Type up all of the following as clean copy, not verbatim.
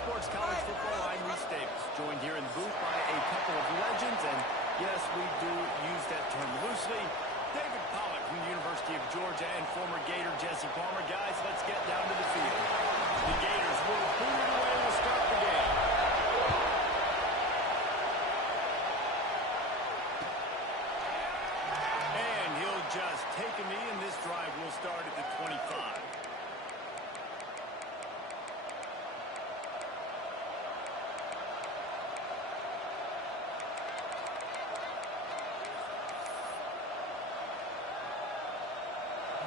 Sports College Football. I'm Reese Davis, joined here in the booth by a couple of legends, and yes, we do use that term loosely. David Pollack from the University of Georgia and former Gator Jesse Palmer. Guys, let's get down to the field. The Gators will boot it away to start the game. And he'll just take a knee, and this drive will start at the 25.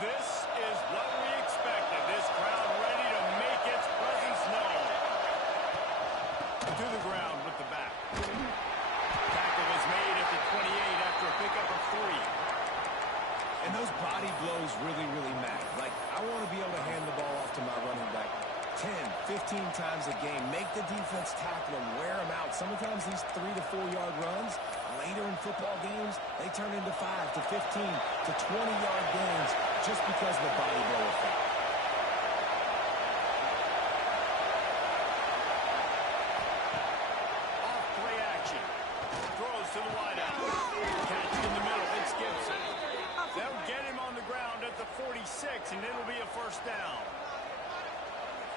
This is what we expected. This crowd ready to make its presence known. To the ground with the back. Tackle is made at the 28 after a pickup of 3. And those body blows really, really matter. Like, I want to be able to hand the ball off to my running back 10, 15 times a game. Make the defense tackle them, wear them out. Sometimes these 3 to 4 yard runs, later in football games, they turn into 5 to 15 to 20 yard gains just because of the body blow effect. Off play action. Throws to the wideout. Catch in the middle. It's Gibson. They'll get him on the ground at the 46, and it'll be a first down.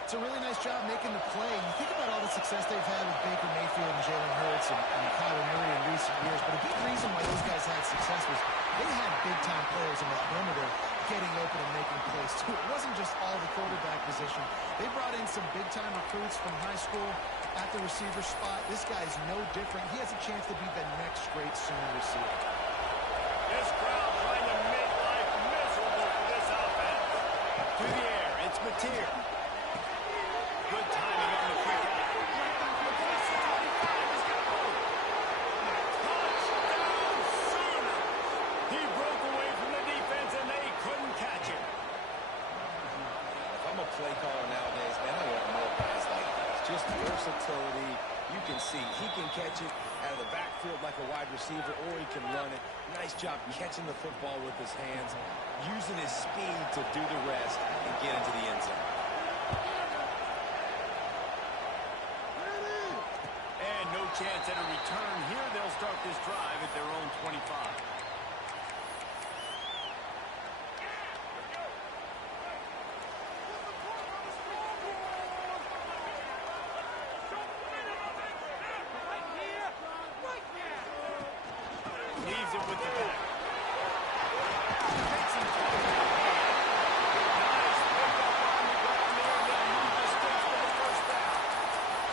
It's a really nice job making the play. You think about all the success they've had with Baker Mayfield and Jalen Hurts and Kyler Murray in recent years, but a big reason why those guys had success was they had big-time players in the perimeter getting open and making plays, too. It wasn't just all the quarterback position. They brought in some big-time recruits from high school at the receiver spot. This guy's no different. He has a chance to be the next great Sooner receiver. This crowd trying to make life miserable for this offense. To the air, it's Mateer. Good timing on the quick out. Across the 25, he's got both. Touchdown, Sooner! He broke away from the defense, and they couldn't catch him. If I'm a play caller nowadays, man, I want more guys like this. Just versatility. You can see he can catch it out of the backfield like a wide receiver, or he can run it. Nice job catching the football with his hands, using his speed to do the rest and get into the end zone. No chance at a return here. They'll start this drive at their own 25. Leaves it with the back. Takes him to the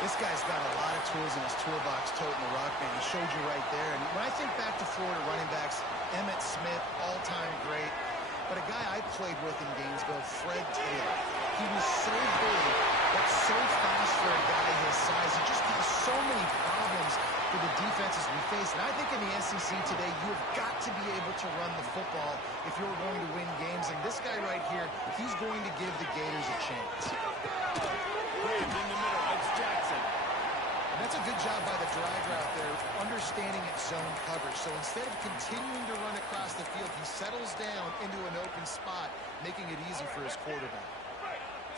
This guy's got a lot of tools in his toolbox toting the rock, man. He showed you right there. And when I think back to Florida running backs, Emmitt Smith, all-time great. But a guy I played with in Gainesville, Fred Taylor. He was so big, but so fast for a guy his size. He just caused so many problems for the defenses we face. And I think in the SEC today, you have got to be able to run the football if you're going to win games. And this guy right here, he's going to give the Gators a chance. In the middle, it's Jackson. And that's a good job by the drag route there, understanding its zone coverage. So instead of continuing to run across the field, he settles down into an open spot, making it easy for his quarterback.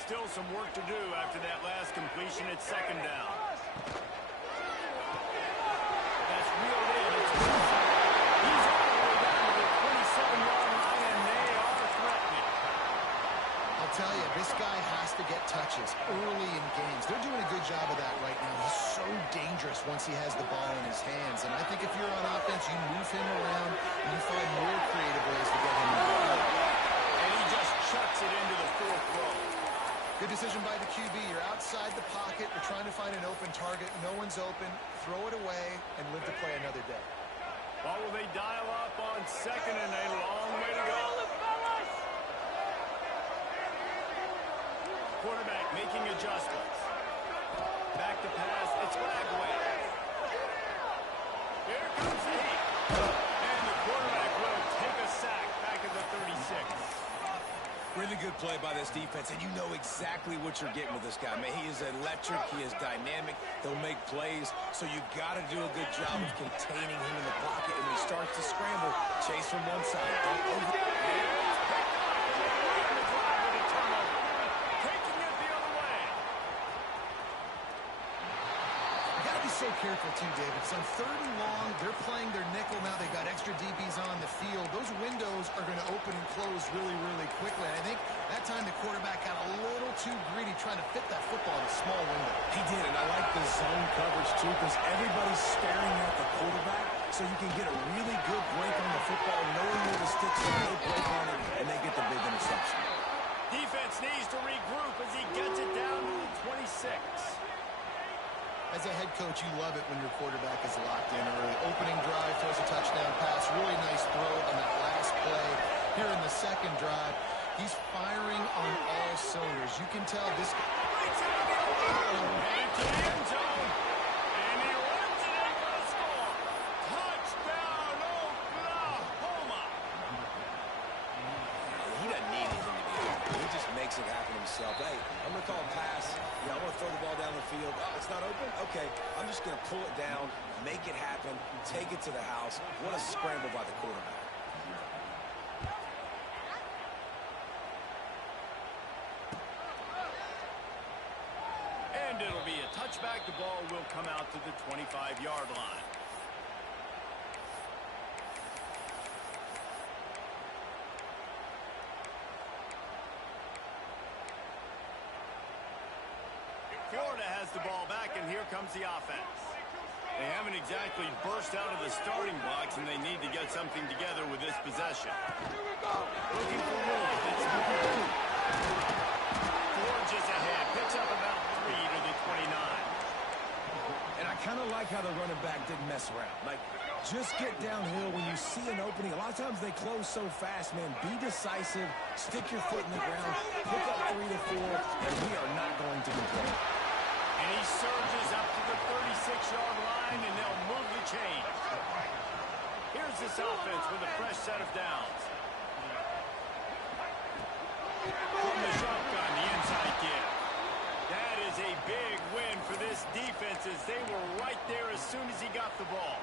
Still some work to do after that last completion. It's second down. That's reeled in. It's Wilson. He's all the way down to the 27-yard line, and they are threatening. I'll tell you, this guy has to get touches early in games. They're doing a good job of that right now. He's so dangerous once he has the ball in his hands. And I think if you're on offense, you move him around and you find more creative ways to get him involved. And he just chucks it into the fourth row. Good decision by the QB. You're outside the pocket. You're trying to find an open target. No one's open. Throw it away and live to play another day. Well, will they dial up on second and a long way to go? Quarterback making adjustments. Back to pass. It's Lagway. Here comes the heat. And the quarterback will take a sack back at the 36. Really good play by this defense, and you know exactly what you're getting with this guy. Man, he is electric. He is dynamic. He'll make plays, so you got to do a good job of containing him in the pocket. And when he starts to scramble, chase from one side. Don't over. be so careful, too, David. So on 3rd and long, they're playing their nickel now. They've got extra DBs on the field. Those windows are going to open and close really, really quickly. And I think that time the quarterback got a little too greedy trying to fit that football in a small window. He did, and I like the zone coverage, too, because everybody's staring at the quarterback, so you can get a really good break on the football, knowing where the sticks are, no break on it, and they get the big interception. Defense needs to regroup as he gets it down to the 26. As a head coach, you love it when your quarterback is locked in early. Opening drive, throws a touchdown pass. Really nice throw on that last play. Here in the second drive, he's firing on all cylinders. You can tell this... Into the end zone. And he runs it in for the score. Touchdown, Oklahoma. He doesn't need anything to do. He just makes it happen himself. Hey, I'm going to call a pass. I'm going to throw the ball down the field. Oh, it's not open? Okay. I'm just going to pull it down, make it happen, take it to the house. What a scramble by the quarterback. And it'll be a touchback. The ball will come out to the 25-yard line. Florida has the ball back, and here comes the offense. They haven't exactly burst out of the starting blocks, and they need to get something together with this possession. Looking for room. It's forges ahead. Picks up about 3 to the 29. And I kind of like how the running back didn't mess around. Like, just get downhill when you see an opening. A lot of times they close so fast, man. Be decisive. Stick your foot in the ground. Pick up 3 to 4, and we are not going to complain. And he surges up to the 36-yard line, and they'll move the chains. Here's this offense with a fresh set of downs. From the shotgun, the inside give. That is a big win for this defense as they were right there as soon as he got the ball.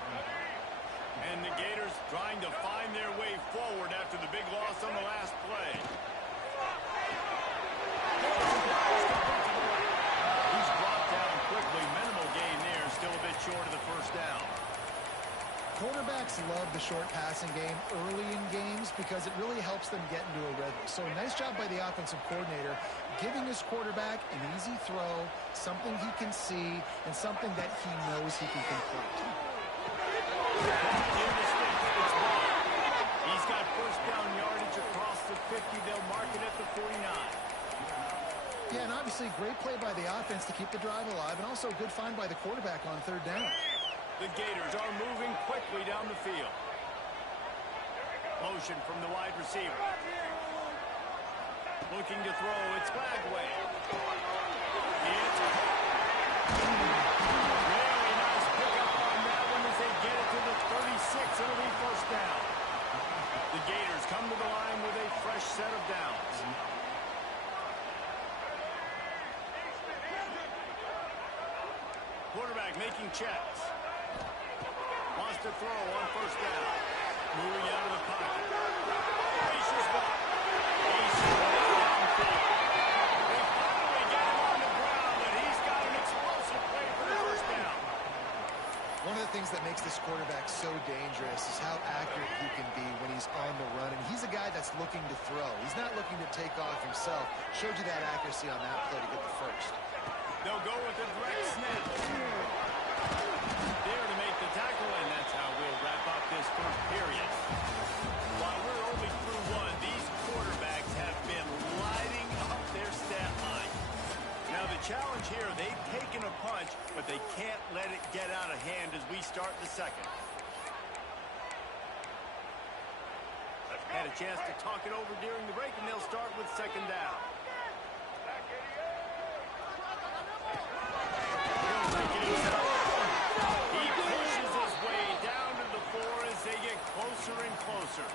And the Gators trying to find their way forward after the big loss on the last play. He's brought down quickly. Minimal gain there. Still a bit short of the first down. Quarterbacks love the short passing game early in games because it really helps them get into a rhythm. So nice job by the offensive coordinator giving his quarterback an easy throw, something he can see, and something that he knows he can complete. He's got first down yardage across the 50. They'll mark it at the 49. Yeah, and obviously great play by the offense to keep the drive alive, and also a good find by the quarterback on 3rd down. The Gators are moving quickly down the field. Motion from the wide receiver. Looking to throw. It's Flagway. It's really nice pickup on that one as they get it to the 36. It'll be first down. The Gators come to the line with a fresh set of downs. Quarterback making checks. Wants to throw on first down. Moving out of the pocket. Gracious block. He's downfield. They finally get him on the ground, but he's got an explosive play for the first down. One of the things that makes this quarterback so dangerous is how accurate he can be when he's on the run. And he's a guy that's looking to throw. He's not looking to take off himself. Showed you that accuracy on that play to get the first. They'll go with a direct snap. There to make the tackle, and that's how we'll wrap up this first period. While we're only through one, these quarterbacks have been lighting up their stat line. Now the challenge here, they've taken a punch, but they can't let it get out of hand as we start the second. Had a chance to talk it over during the break, and they'll start with 2nd down. He pushes his way down to the 4 as they get closer and closer.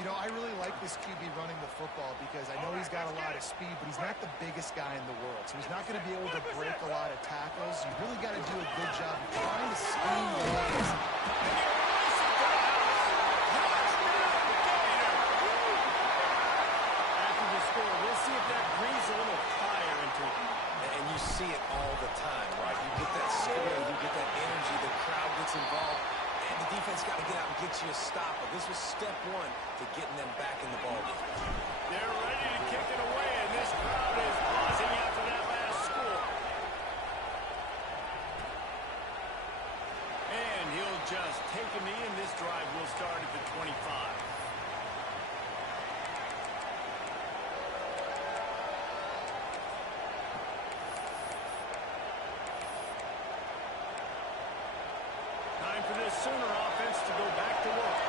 You know, I really like this QB running the football because I know he's got a lot of speed, but he's not the biggest guy in the world. So he's not going to be able to break a lot of tackles. You really got to do a good job of trying to scheme the lanes. After the score, we'll see if that breathes a little fire into it. And you see it all the time, right? You get that score to get out and get you a stop, but this was step one to getting them back in the ballgame. They're ready to kick it away, and this crowd is buzzing after that last score. And he'll just take a knee, and this drive will start at the 25. Time for this Sooner offense to go back to work.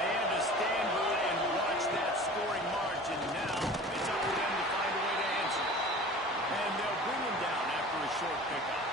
They had to stand by and watch that scoring margin. Now it's up to them to find a way to answer it. And they'll bring him down after a short pickup.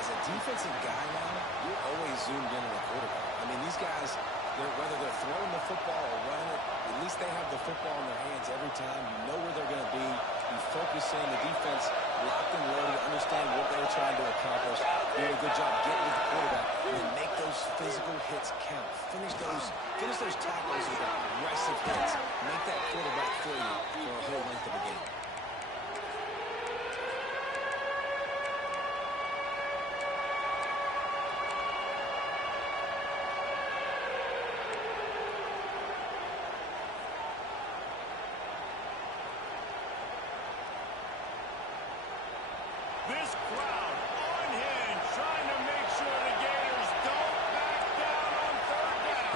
As a defensive guy now, you're always zoomed in on the quarterback. I mean, these guys, whether they're throwing the football or running it, at least they have the football in their hands every time. You know where they're going to be. You focus in. The defense locked and loaded, understand what they're trying to accomplish, do a good job getting to the quarterback, and then make those physical hits count. Finish those tackles with aggressive hits. Make that quarterback feel you for a whole length of a game. This crowd unhinged, trying to make sure the Gators don't back down on third down.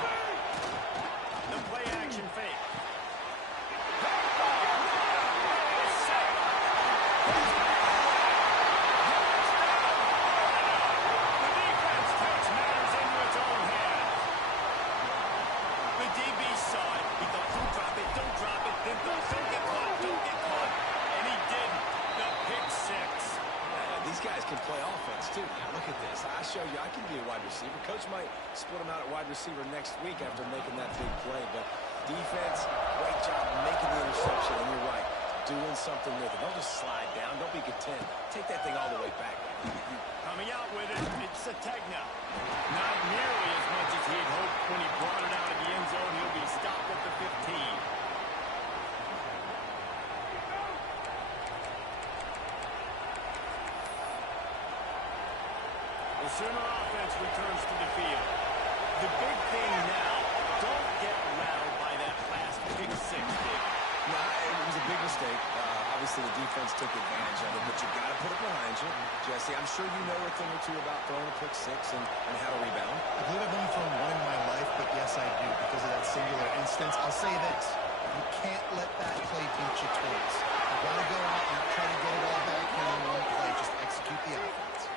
The play action fake. The defense takes matters into its own hands. The DB saw it. He thought, don't drop it, don't drop it. Then thought, don't get caught, don't get caught. And he didn't. The pick six. These guys can play offense, too. Look at this. I show you I can be a wide receiver. Coach might split him out at wide receiver next week after making that big play. But defense, great job making the interception. And you're right, doing something with it. Don't just slide down. Don't be content. Take that thing all the way back. Coming out with it, it's Sategna. Not nearly as much as he had hoped when he brought it out of the end zone. He'll be stopped at the 15. The Sooner offense returns to the field. The big thing now, don't get rattled by that last pick six, David. Nah, it was a big mistake. Obviously, the defense took advantage of it, but you got to put it behind you. Jesse, I'm sure you know a thing or two about throwing a pick six and how to rebound. I believe I've only thrown one in my life, but yes, I do, because of that singular instance. I'll say this. You can't let that play beat you twice. You got to go out and try to get it all back here in one play. Just execute the offense.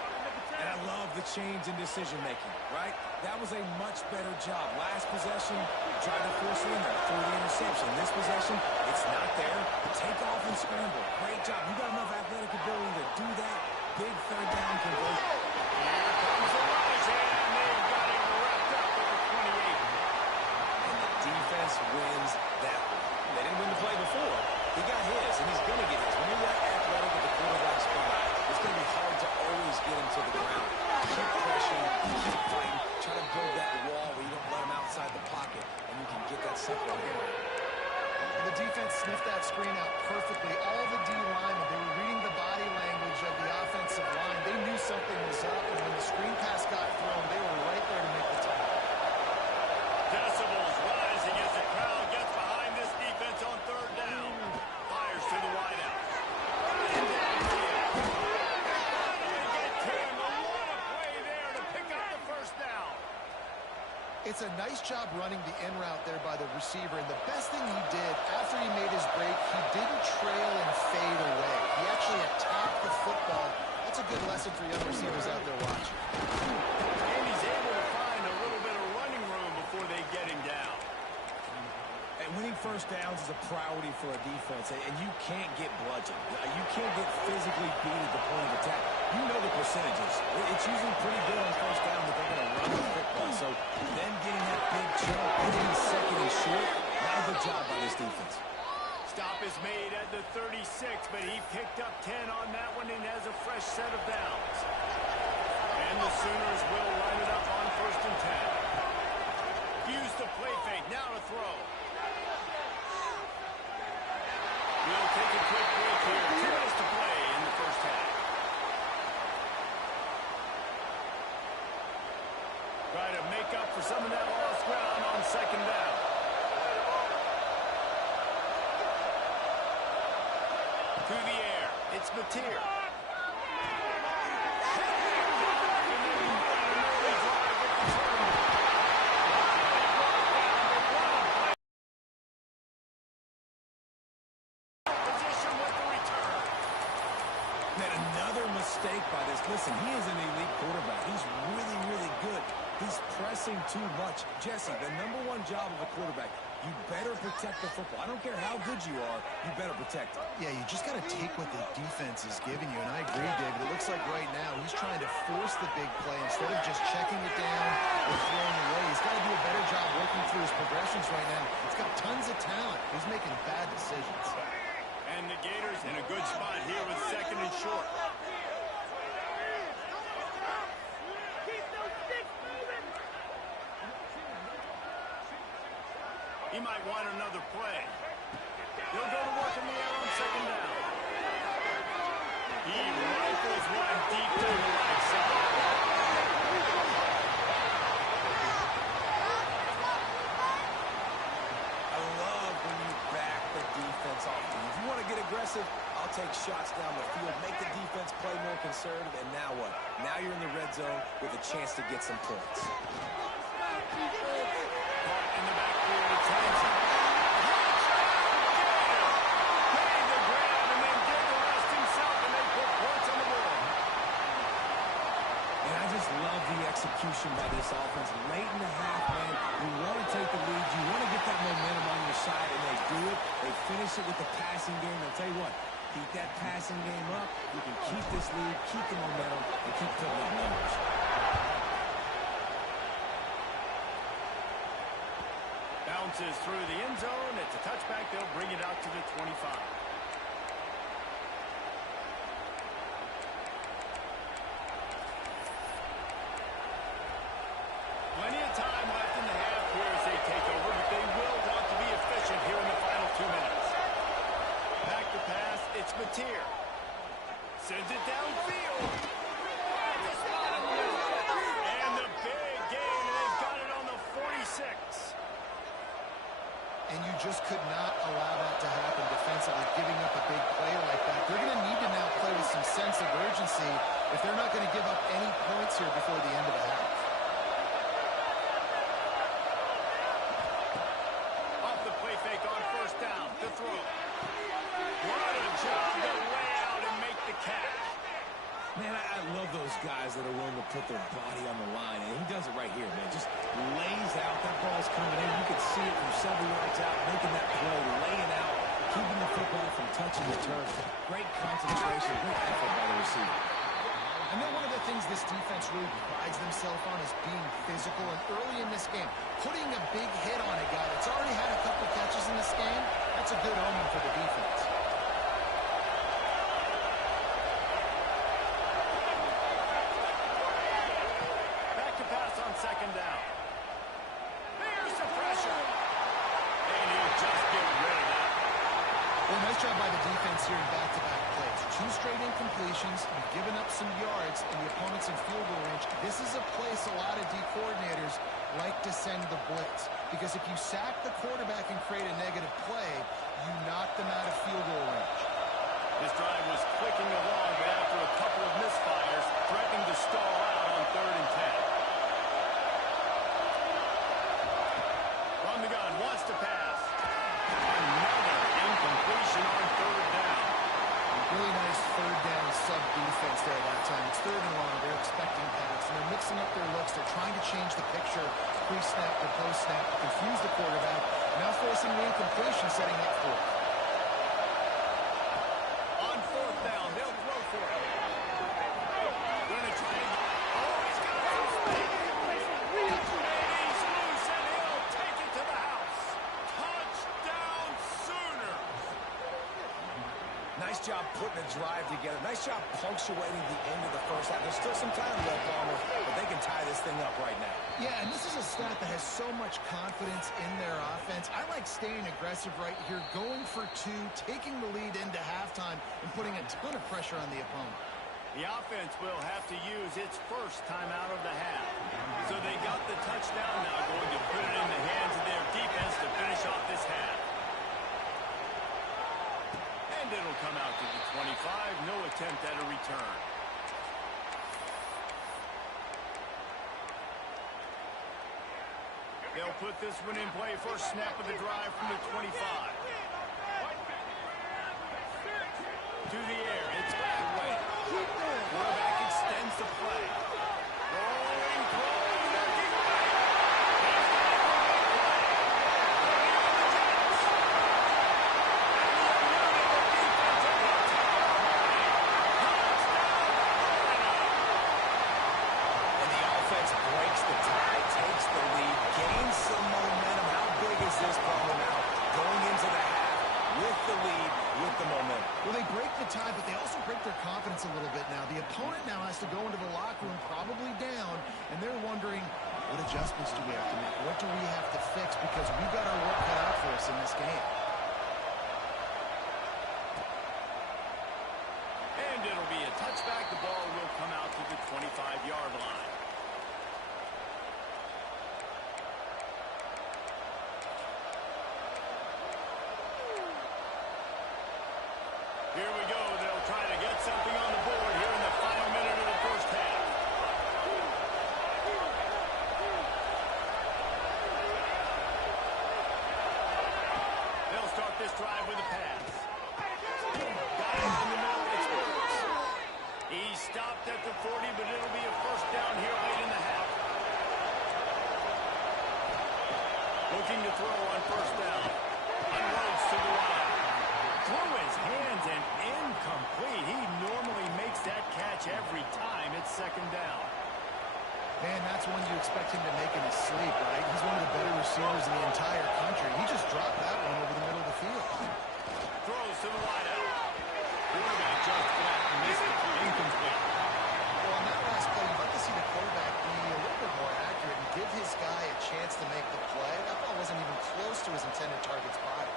And I love the change in decision-making, right? That was a much better job. Last possession, tried to force it in there, threw the interception. This possession, it's not there. Take off and scramble. Great job. You got enough athletic ability to do that. Big third down conversion. Here comes Elijah, and they've got him wrapped up at the 28. And the defense wins that one. They didn't win the play before. He got his, and he's going to get his. When you're that athletic at the quarterback spot, it's going to be hard to always get him to the ground. Keep pressuring, keep fighting, try to build that wall where you don't let him outside the pocket, and you can get that sucker on him. The defense sniffed that screen out perfectly. All the D linemen, they were reading the body language of the offensive line. They knew something was up, and when the screen pass got thrown, they were right there to make the tackle. Decibels rising as the crowd gets behind this defense on third down. Fires to the wideout. And downfield. Finally get to him. What a play there to pick up the first down. It's a nice job running the in route there by the receiver, and the best thing he did after he made his break, he didn't trail and fade away. He actually attacked the football. That's a good lesson for young receivers out there watching. And he's able to find a little bit of running room before they get him down. And winning first downs is a priority for a defense, and you can't get bludgeoned. You can't get physically beat at the point of attack. You know the percentages. It's usually pretty good on first down, but they're going to run the football. So then getting that big chunk, getting second and short, not a good job by this defense. Stop is made at the 36, but he picked up 10 on that one and has a fresh set of downs. And the Sooners will line it up on first and 10. Use the play fake, now to throw. We'll take a quick break here. 2 minutes to play in the first half. Try to make up for some of that lost ground on second down. To the air. It's Mateer. Mistake by this. Listen, he is an elite quarterback. He's really, really good. He's pressing too much. Jesse, the #1 job of a quarterback, you better protect the football. I don't care how good you are, you better protect it. Yeah, you just got to take what the defense is giving you. And I agree, David. It looks like right now he's trying to force the big play instead of just checking it down or throwing away. He's got to do a better job working through his progressions right now. He's got tons of talent. He's making bad decisions. And the Gators in a good spot here with second and short. He might want another play. He'll go to work in the air on second down. He rifles one deep to the right side. I love when you back the defense off. If you want to get aggressive, I'll take shots down the field, make the defense play more conservative, and now what? Now you're in the red zone with a chance to get some points. In the backfield, it's Hansen. Made the grab and then did the rest himself, and they put points on the board. And I just love the execution by this offense. Late in the half, man, you want to take the lead. You want to get that momentum on your side, and they do it. They finish it with the passing game. I'll tell you what, keep that passing game up. You can keep this lead, keep the momentum, and keep putting up numbers. Bounces through the end zone. It's a touchback. They'll bring it out to the 25. Plenty of time left in the half here as they take over, but they will want to be efficient here in the final 2 minutes. Back to pass. It's Mateer. Sends it downfield. And the big gain. They've got it on the 46. And you just could not allow that to happen defensively, giving up a big play like that. They're going to need to now play with some sense of urgency if they're not going to give up any points here before the end of the half. Off the play fake on first down to throw. What a job to lay out and make the catch. Man, I love those guys that are willing to put their body on the line, and he does it right here, man. Just lays out. That ball's coming in. You can see it from several yards out, making that play, laying out, keeping the football from touching the turf. Great concentration, great effort by the receiver. I know one of the things this defense really prides themselves on is being physical, and early in this game, putting a big hit on a guy that's already had a couple catches in this game, that's a good omen for the defense. Second down. Here's the pressure. And he'll just get rid of that. Well, nice job by the defense here in back-to-back plays. 2 straight incompletions. You've given up some yards, and the opponent's in field goal range. This is a place a lot of D coordinators like to send the blitz. Because if you sack the quarterback and create a negative play, you knock them out of field goal range. This drive was clicking along, but after a couple of misfires, threatening to stall out on 3rd and 10. From the gun, wants to pass. Another incompletion on 3rd down. Really nice 3rd down sub-defense there that time. It's 3rd and long. They're expecting pass, and they're mixing up their looks. They're trying to change the picture pre-snap to post-snap to confuse the quarterback. Now forcing the incompletion, setting up for it. On 4th down, they'll throw for it. Gonna try and... Oh, he's got some speed. And he's loose, and he'll take it to the house. Touchdown, Sooner. Nice job putting a drive together. Nice job punctuating the end of the first half. There's still some time left, Palmer, but they can tie this thing up right now. Yeah, and this is a staff that has so much confidence in their offense. I like staying aggressive right here, going for 2, taking the lead into halftime, and putting a ton of pressure on the opponent. The offense will have to use its first timeout of the half. So they got the touchdown, now going to put it in the hands of their defense to finish off this half. And it'll come out to the 25. No attempt at a return. They'll put this one in play. First snap of the drive from the 25. To the air. It's back away. Quarterback extends the play. Rolling, throwing, looking right. And the offense breaks the tie, takes the lead, gains some momentum. How big is this problem now? Going into the half with the lead, with the momentum. Well, they break the tie, but they also break their confidence a little bit now. The opponent now has to go into the locker room probably down, and they're wondering, what adjustments do we have to make? What do we have to fix? Because we've got our work cut out for us in this game. And it'll be a touchback. The ball will come out to the 25-yard line. Here we go. They'll try to get something on the board here in the final minute of the first half. They'll start this drive with a pass. Got it in the middle. It's Burks. He stopped at the 40, but it'll be a first down here late in the half. Looking to throw on first down. Unloads to the right. Through his hands and incomplete. He normally makes that catch every time. It's second down. Man, that's one you expect him to make in his sleep, right? He's one of the better receivers in the entire country. He just dropped that one over the middle of the field. Throws to the wideout. Quarterback just flat missed it. Incomplete. Well, on that last play, you'd like to see the quarterback be a little bit more accurate and give his guy a chance to make the play. That ball wasn't even close to his intended target's body.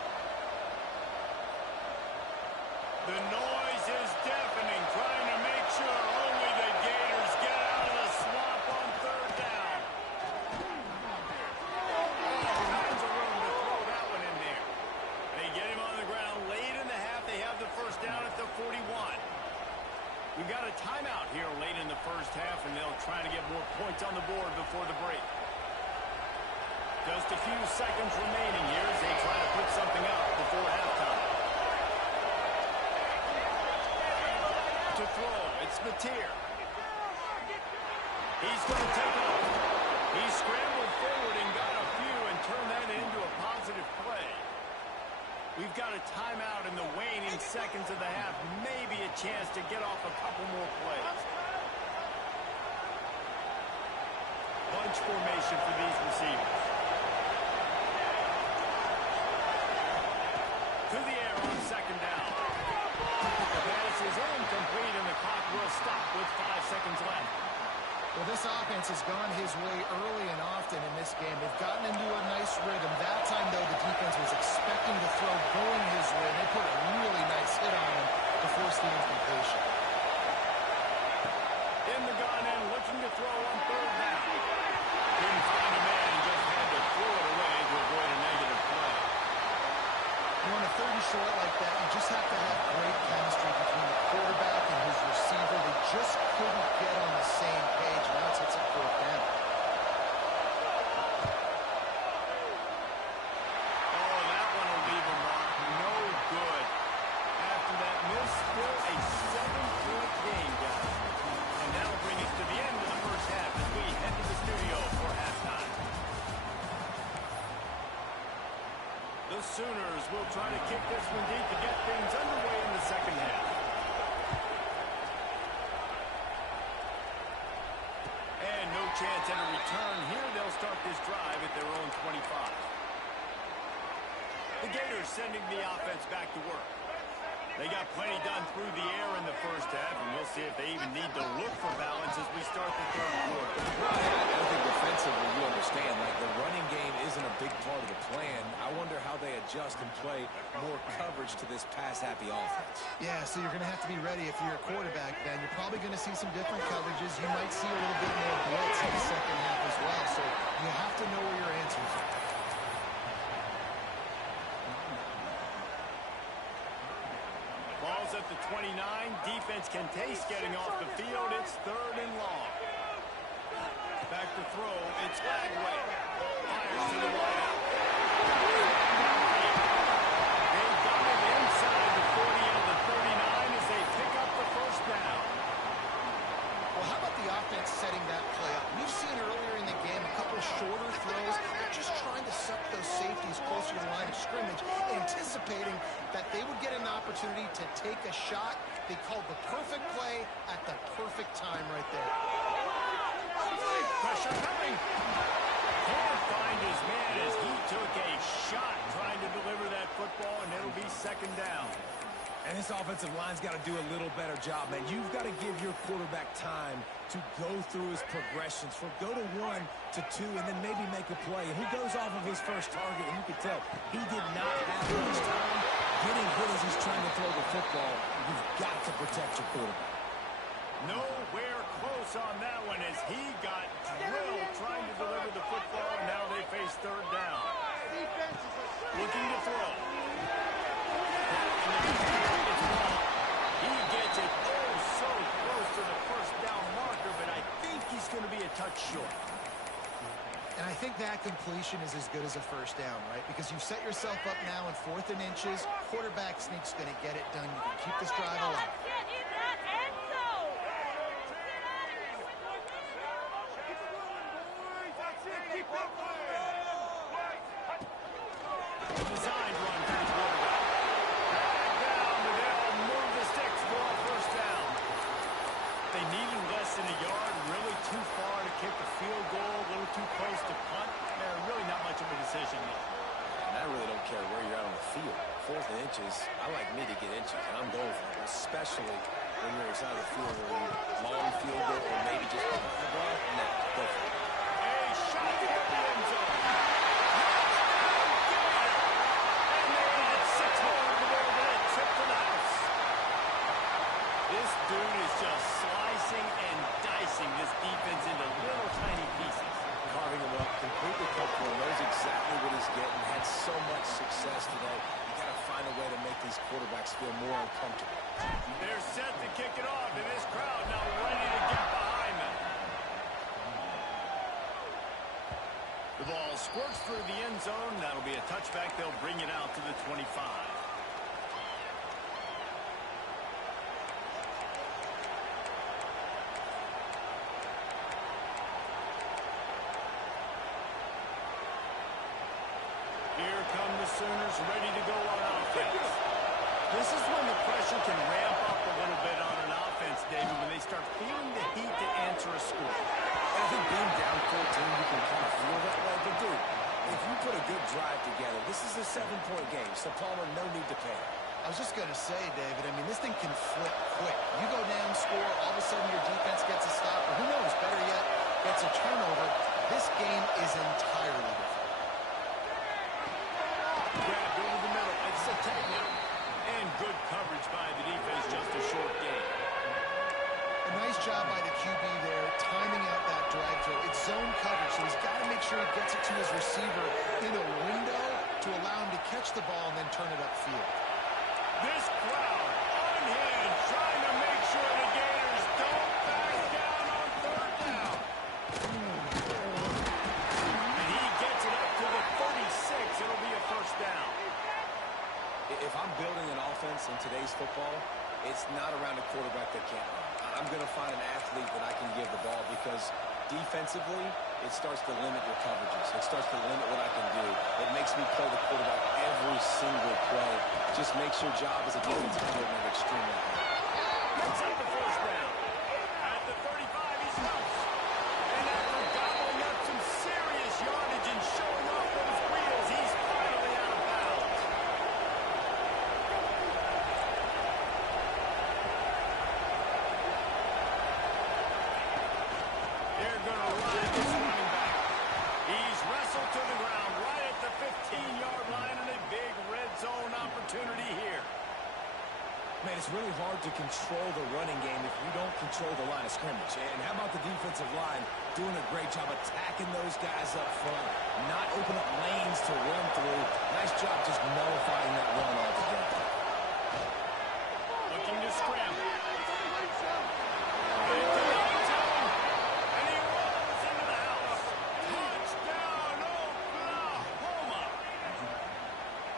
The noise is deafening, trying to make sure only the Gators get out of the swamp on third down. Tons of room to throw that one in there. They get him on the ground late in the half. They have the first down at the 41. We've got a timeout here late in the first half, and they'll try to get more points on the board before the break. Just a few seconds remaining here as they try to put something up before halftime. To throw, it's Mateer. He's going to take off. He scrambled forward and got a few and turned that into a positive play. We've got a timeout in the waning seconds of the half. Maybe a chance to get off a couple more plays. Bunch formation for these receivers. To the air on second down. The pass is incomplete, and the clock will stop with 5 seconds left. Well, this offense has gone his way early and often in this game. They've gotten into a nice rhythm. That time, though, the defense was expecting the throw going his way, and they put a really nice hit on him to force the incompletion. In the gun and looking to throw on third down. Couldn't find a man and just had to throw it away to avoid a negative play. On a 30 short like that, you just have to have great chemistry between the quarterback and his receiver. They just couldn't get on the same page. Now it's a fourth down. Oh, that one will leave a mark. No good. After that miss, still a 7-point game, guys. And that'll bring us to the end of the first half as we head to the studio for halftime. The Sooners will try to kick this one deep to get things underway in the second half. And no chance at a return here. They'll start this drive at their own 25. The Gators sending the offense back to work. They got plenty done through the air in the first half, and we'll see if they even need to look for balance as we start the third quarter. Right, I think defensively you understand, like the running game isn't a big part of the plan. I wonder how they adjust and play more coverage to this pass-happy offense. Yeah, so you're going to have to be ready if you're a quarterback, then. You're probably going to see some different coverages. You might see a little bit more blitz in the second half as well, so you have to know where your answers are. Ball's at the 29. Defense can taste getting off the field. It's third and long. Back to throw. It's Lagway. Fires to the wideout. They got it inside the 40 and the 39 as they pick up the first down. Well, how about the offense setting that play up? We've seen earlier in the game a couple shorter throws. They're just trying to suck those safeties closer to the line of scrimmage, anticipating that they would get an opportunity to take a shot. They called the perfect play at the perfect time right there. Pressure coming. Can't find his man as he took a shot trying to deliver that football, and it'll be second down. And this offensive line's got to do a little better job, man. You've got to give your quarterback time to go through his progressions, from go to 1 to 2, and then maybe make a play. And he goes off of his first target, and you can tell he did not have much time getting hit as he's trying to throw the football. You've got to protect your quarterback. Nowhere close on that one as he got drilled trying to deliver the football, and now they face third down. Looking to throw. He gets it so close to the first down marker, but I think he's going to be a touch short. And I think that completion is as good as a first down, right? Because you've set yourself up now in 4th and inches. Quarterback sneak's going to get it done. You can keep this drive alive. Designed run for the quarterback. Back down, but they'll move the sticks for a first down. They needed less than a yard, really too far to kick a field goal, a little too close to punt. They're really not much of a decision yet. And I really don't care where you're at on the field. 4th and inches, I like me to get inches, and I'm going for it, especially when you're inside the field where you long field goal or maybe just punt the ball. No, go for it. A shot to the end zone. This dude is just slicing and dicing this defense into little tiny pieces. Carving him up, completely comfortable, knows exactly what he's getting, had so much success today. You got to find a way to make these quarterbacks feel more uncomfortable. They're set to kick it off, and this crowd now ready to get behind them. The ball squirts through the end zone. That'll be a touchback. They'll bring it out to the 25. Here come the Sooners ready to go on offense. This is when the pressure can ramp up a little bit on an offense, David, when they start feeling the heat to answer a score. And I think being down 14, you can kind of feel that way. But, dude, if you put a good drive together, this is a 7-point game. So, Palmer, no need to panic. I was just going to say, David, I mean, this thing can flip quick. You go down, score, all of a sudden your defense gets a stop, or who knows, better yet, gets a turnover. This game is entirely different. Grabbed over the middle. It's a takedown. And good coverage by the defense, just a short game. A nice job by the QB there, timing out that drag throw. It's zone coverage, so he's got to make sure he gets it to his receiver in a window to allow him to catch the ball and then turn it upfield. This crowd on hand trying to make sure the Gators don't back down on third down. And he gets it up to the 36. It'll be a first down. If I'm building an offense in today's football, it's not around a quarterback that can't run. I'm going to find an athlete that I can give the ball because defensively, it starts to limit your coverages. It starts to limit what I can do. It makes me play the quarterback every single play. Just makes your job as a defensive coordinator extremely hard. Picks up the first down. At the 35, he's loose. And after gobbling up some serious yardage and showing off those wheels, he's finally out of bounds. this running back. He's wrestled to the ground right at the 15-yard line and a big red zone opportunity here. Man, it's really hard to control the running game if you don't control the line of scrimmage. And how about the defensive line doing a great job attacking those guys up front, not open up lanes to run through. Nice job just nullifying that run altogether. Looking to scramble. And he rolls into the house. Touchdown, Oklahoma!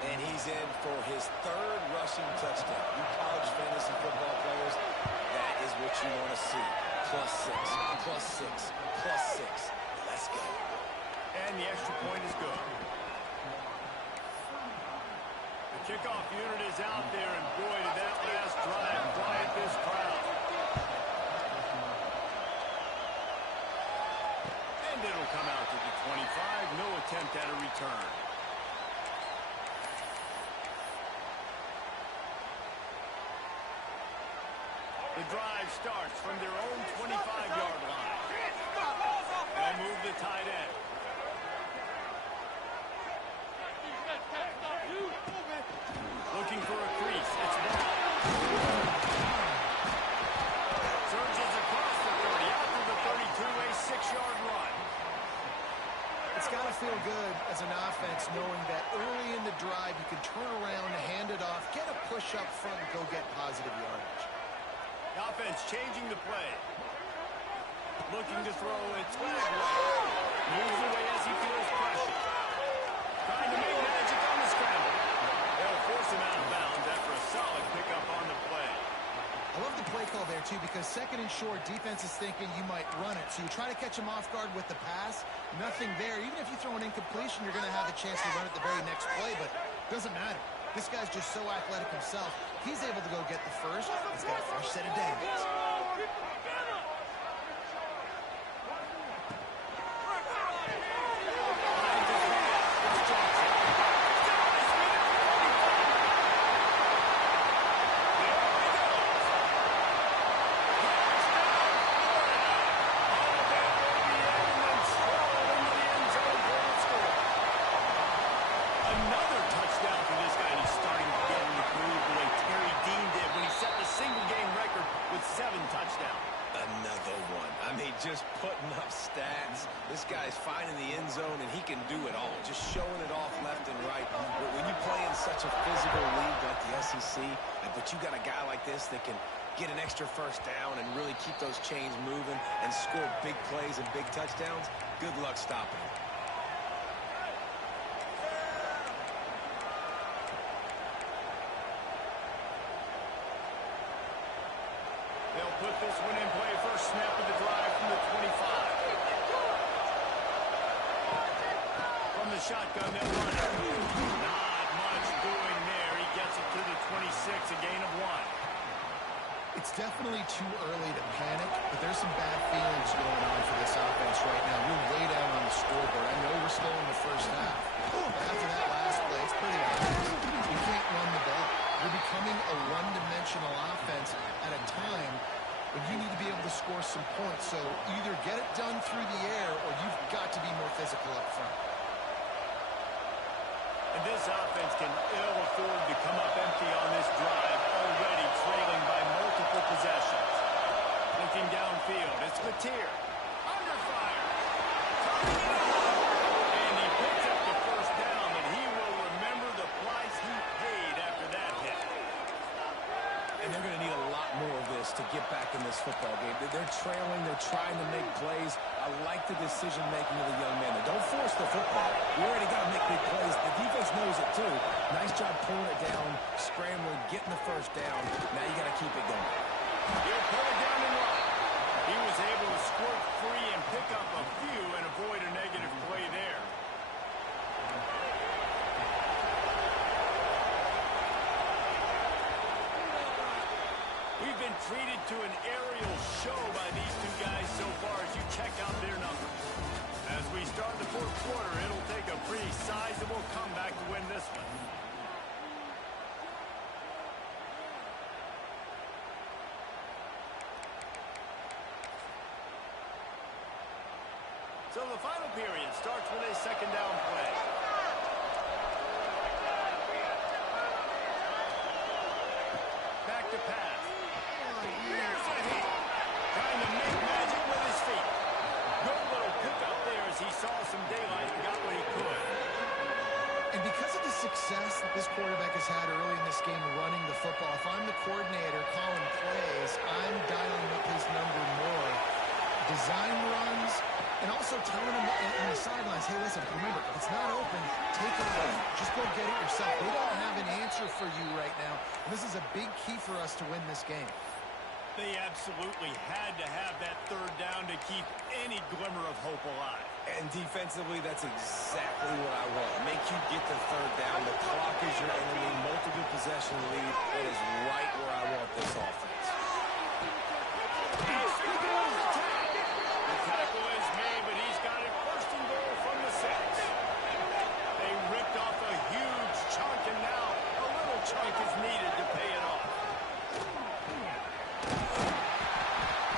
And he's in for his third rushing touchdown. You college fantasy football players, that is what you want to see. +6, +6, +6. Let's go. And the extra point is good. The kickoff unit is out there, and boy, did that last drive quiet this crowd. And it'll come out to the 25. No attempt at a return. The drive starts from their own 25-yard line. They'll move the tight end. Looking for a crease. It's Brown. Surges across the 30, out to the 32, a 6-yard run. It's got to feel good as an offense knowing that early in the drive you can turn around, hand it off, get a push up front, and go get positive yardage. The offense changing the play. Looking to throw it. Moves away as he feels pressure. Trying to make magic on the scramble. They'll force him out of bounds after a solid pickup on the play. I love the play call there, too, because second and short, defense is thinking you might run it. So you try to catch him off guard with the pass. Nothing there. Even if you throw an incompletion, you're going to have a chance to run it the very next play, but it doesn't matter. This guy's just so athletic himself. He's able to go get the first. He's got a fresh set of downs. Just putting up stats. This guy's finding the end zone, and he can do it all. Just showing it off left and right. But when you play in such a physical league like the SEC, but you got a guy like this that can get an extra first down and really keep those chains moving and score big plays and big touchdowns, good luck stopping him. They'll put this one in play. First snap of the drive from the 25. From the shotgun, they'll run it. Not much doing there. He gets it to the 26, a gain of 1. It's definitely too early to panic, but there's some bad feelings going on for this offense right now. We're way down on the scoreboard. I know we're still in the first half, but after that last play, it's pretty obvious. We can't run the ball. We're becoming a one-dimensional offense at a time when you need to be able to score some points. So either get it done through the air or you've got to be more physical up front. And this offense can ill afford to come up empty on this drive, already trailing by multiple possessions. Looking downfield, it's Mateer. Under fire. And he picks up the first down, and he will remember the price he paid after that hit. And they're going to need a lot more of this to get back in this football game. They're trailing. They're trying to make plays. I like the decision-making of the young man. Don't force the football. You already got to make big plays. The defense knows it, too. Nice job pulling it down, scrambling, getting the first down. Now you got to keep it going. He'll pull it down and run. He was able to squirt free and pick up a few and avoid a negative play there. We've been treated to an aerial show by these two guys so far as you check out their numbers. As we start the fourth quarter, it'll take a pretty sizable comeback to win this one. So the final period starts with a second down play. Back to pass. Here's a hit. Trying to make magic with his feet. Good little pickup there as he saw some daylight and got what he could. And because of the success that this quarterback has had early in this game running the football, if I'm the coordinator calling plays, I'm dialing up his number more. Design runs, and also telling him on the sidelines, hey, listen, remember, if it's not open, take it away. Just go get it yourself. They don't have an answer for you right now. And this is a big key for us to win this game. They absolutely had to have that third down to keep any glimmer of hope alive. And defensively, that's exactly what I want. Make you get the third down. The clock is your enemy. Multiple possession lead. That is right where I want this offense. The tackle is made, but he's got it first and goal from the 6. They ripped off a huge chunk, and now a little chunk is needed to pay it off.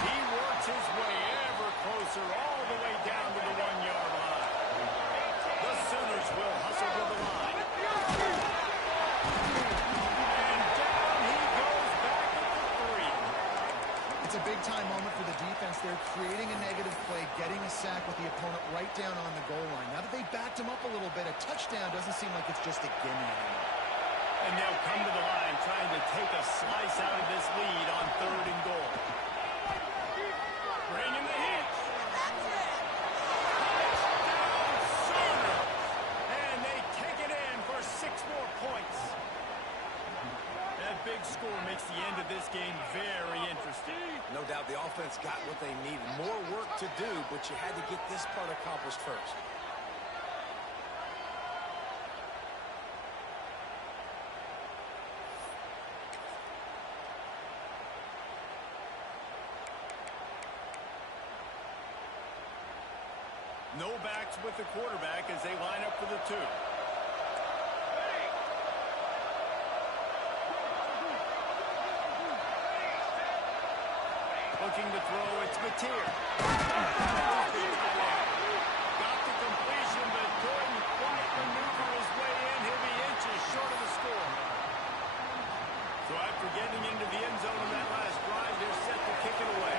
He works his way ever closer, all the way down to the 1-yard line. The Sooners will hustle to the line. And down he goes back at the 3. It's a big-time moment for the defense. They're creating a negative play, getting a sack with the opponent right down on the goal line. Now that they backed him up a little bit, a touchdown doesn't seem like it's just a gimme anymore. And they'll come to the line trying to take a slice out of this lead on 3rd and goal. Bringing the hit. Touchdown Sooners. And they take it in for 6 more points. That big score makes the end of this game very interesting. No doubt the offense got what they needed. More work to do, but you had to get this part accomplished first. No backs with the quarterback as they line up for the 2. Looking to throw, it's Mateer. Got the completion, but couldn't quite maneuver his way in. He'll be inches short of the score. So after getting into the end zone on that last drive, they're set to kick it away.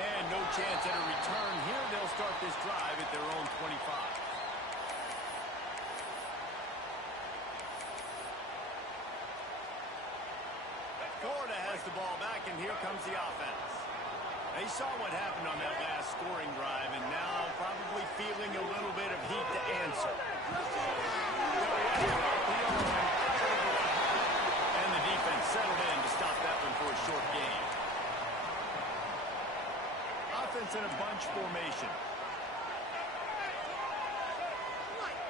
And no chance at a return here. They'll start this drive at their own 25. Florida has the ball back, and here comes the offense. They saw what happened on that last scoring drive, and now probably feeling a little bit of heat to answer. And the defense settled in to stop that one for a short gain. Offense in a bunch formation.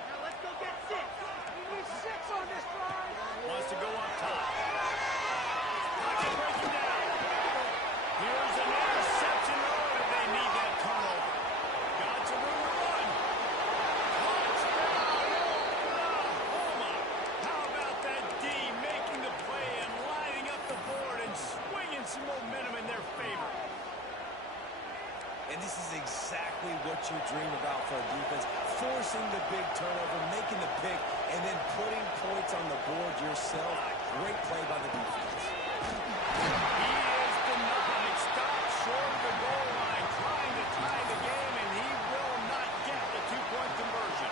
Now let's go get 6. We need 6 on this drive. Wants to go up top. Breaking down. Here's an interception. Oh, they need that turnover. Got some room to run. Touchdown, Oklahoma. How about that D making the play and lining up the board and swinging some momentum in their favor? And this is exactly what you dream about for a defense. Forcing the big turnover, making the pick, and then putting points on the board yourself. Great play by the defense. He is denied. Stopped short of the goal line, trying to tie the game, and he will not get the 2-point conversion.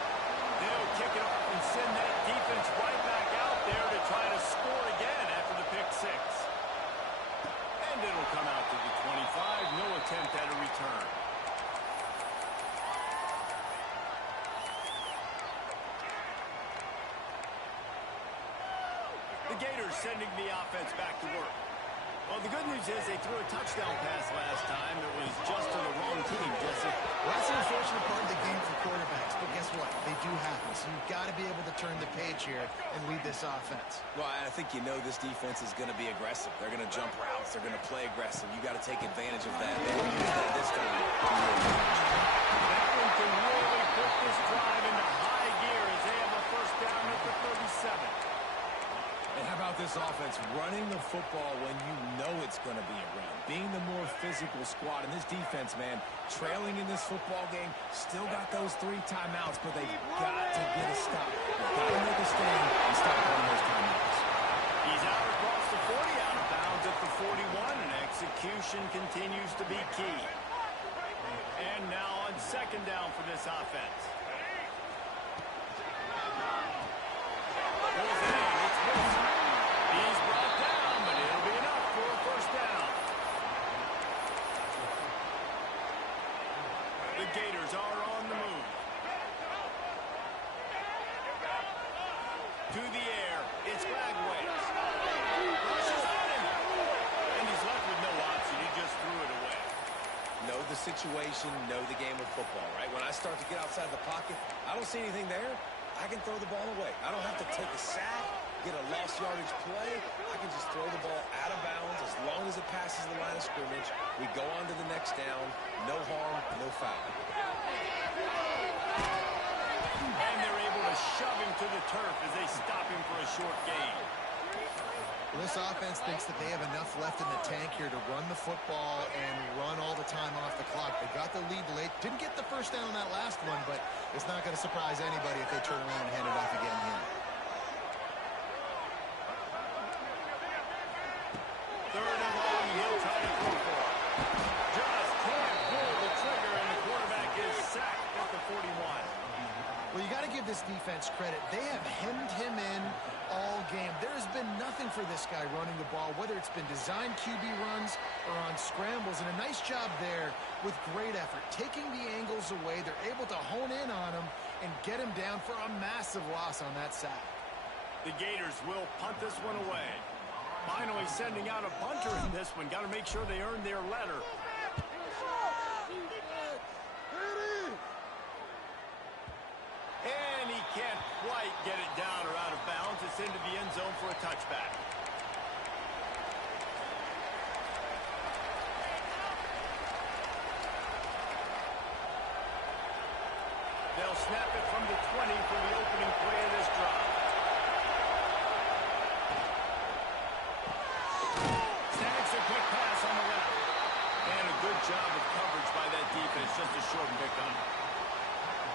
They'll kick it off and send that defense right back out there to try to score again after the pick 6. And it'll come out to the 25. No attempt at a return. The Gators sending the offense back to work. Well, the good news is they threw a touchdown pass last time. It was just to the wrong team, Jesse. Well, that's an unfortunate part of the game for quarterbacks, but guess what? They do happen, so you've got to be able to turn the page here and lead this offense. Well, I think you know this defense is going to be aggressive. They're going to jump routes. They're going to play aggressive. You got to take advantage of that. They will use that this time to your advantage. That one can really put this drive into high gear as they have a first down at the 37. And how about this offense running the football when you know it's going to be a run? Being the more physical squad. And this defense, man, trailing in this football game, still got those 3 timeouts, but they've got to get a stop. They've got to make a stand and stop running those timeouts. He's out across the 40, out of bounds at the 41, and execution continues to be key. And now on second down for this offense. He's brought down, but it'll be enough for a first down. The Gators are on the move. To the air, it's Bagway. Rushes at him. And he's left with no option. He just threw it away. Know the situation, know the game of football, right? When I start to get outside the pocket, I don't see anything there. I can throw the ball away. I don't have to take a sack, get a lost yardage play. I can just throw the ball out of bounds as long as it passes the line of scrimmage. We go on to the next down. No harm, no foul. And they're able to shove him to the turf as they stop him for a short gain. Well, this offense thinks that they have enough left in the tank here to run the football and run all the time off the clock. They got the lead late. Didn't get the first down on that last one, but it's not going to surprise anybody if they turn around and hand it off again here. Third and long, he'll try to go for it. Just can't pull the trigger, and the quarterback is sacked at the 41. Well, you got to give this defense credit. They have hemmed him in all game. There has been nothing for this guy running the ball, whether it's been designed QB runs or on scrambles, and a nice job there with great effort. Taking the angles away, they're able to hone in on him and get him down for a massive loss on that sack. The Gators will punt this one away. Finally sending out a punter in this one. Got to make sure they earn their letter. And he can't quite get it down or out of bounds. It's into the end zone for a touchback. They'll snap it from the 20 for the opening play of this drive. Snags a quick pass on the left. And a good job of coverage by that defense. Just a short pickup.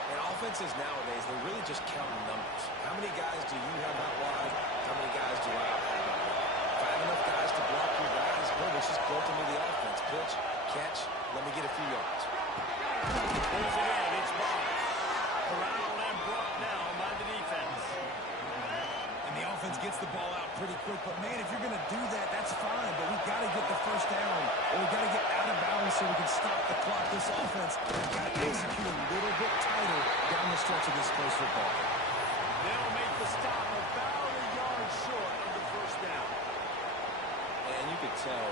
And offenses nowadays, they're really just counting numbers. How many guys do you have out wide? How many guys do I have out wide? If I have enough guys to block your guys, boom, it's just built into the offense. Pitch, catch, let me get a few yards. Pulls it in, it's Barnes. Corralled and brought down by the defense. And the offense gets the ball out pretty quick. But, man, if you're going to do that, that's fine. But we've got to get the first down. Or we've got to get out of bounds so we can stop the clock. This offense has got to execute a little bit tighter down the stretch of this close football. They'll make the stop about a yard short of the first down. And you could tell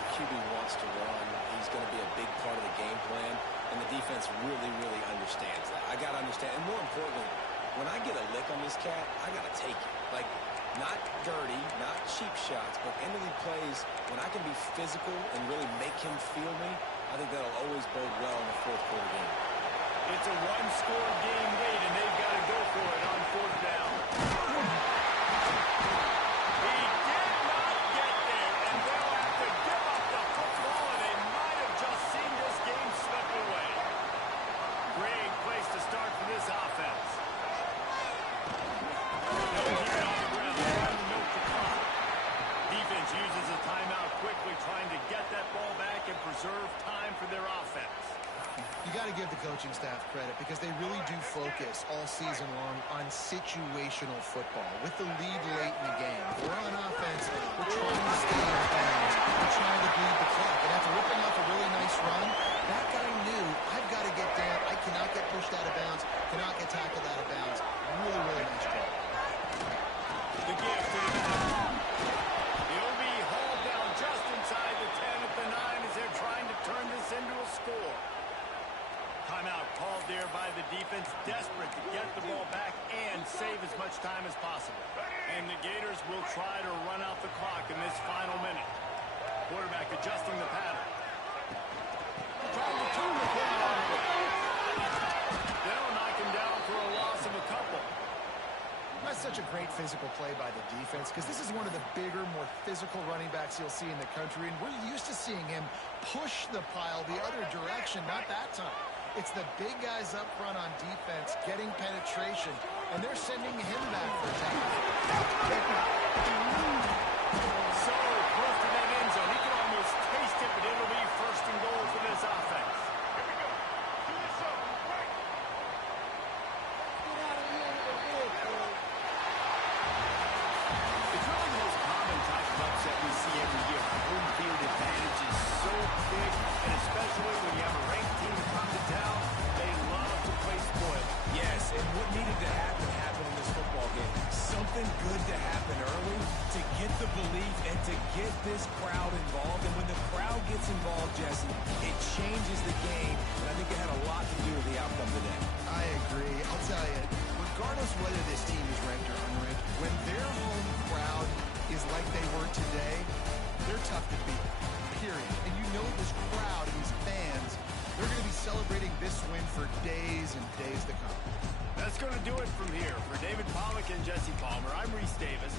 the QB wants to run. He's going to be a big part of the game plan. And the defense really, really understands that. I got to understand. And more importantly, when I get a lick on this cat, I got to take it. Like, not dirty, not cheap shots, but end of the plays, when I can be physical and really make him feel me, I think that'll always bode well in the fourth quarter game. It's a one-score game late, and they've got to go for it on fourth down. He did not get there, and they'll have to give up the football, and they might have just seen this game slip away. Great place to start for this offense. No heat on the ground, trying to milk the clock. Defense uses a timeout quickly, trying to get that ball back and preserve time for their offense. You got to give the coaching staff credit because they really do focus all season long on situational football. With the lead late in the game, if we're on offense, we're trying to stay in bounds. We're trying to bleed the clock. And after ripping off a really nice run, that guy knew, I've got to get down. I cannot get pushed out of bounds, cannot get tackled out of bounds. Really, really nice job. The gift to the back. He'll be hauled down just inside the 10 at the 9 as they're trying to turn this into a score. Timeout called there by the defense, desperate to get the ball back and save as much time as possible. And the Gators will try to run out the clock in this final minute. Quarterback adjusting the pattern. Trying to turn the corner on him. They'll knock him down for a loss of a couple. That's such such a great physical play by the defense because this is one of the bigger, more physical running backs you'll see in the country, and we're used to seeing him push the pile the other direction, not that time. It's the big guys up front on defense getting penetration, and they're sending him back for a tackle. So close to that end zone. He can almost taste it, but it'll be first and goal for this offense. Here we go. Do this zone. Right. Get out of here with the ball, Cole. It's really the most common type of upset we see every year. Home field advantage is so big, and especially when you have a ranked team come to town, they love to play spoiler. Yes, and what needed to happen happened in this football game. Something good to happen early to get the belief and to get this crowd involved. And when the crowd gets involved, Jesse, it changes the game. And I think it had a lot to do with the outcome today. I agree. I'll tell you, regardless whether this team is ranked or unranked, when their home crowd is like they were today, they're tough to beat, period. And you know this crowd and these fans, they're going to be celebrating this win for days and days to come. That's going to do it from here. For David Pollack and Jesse Palmer, I'm Reese Davis.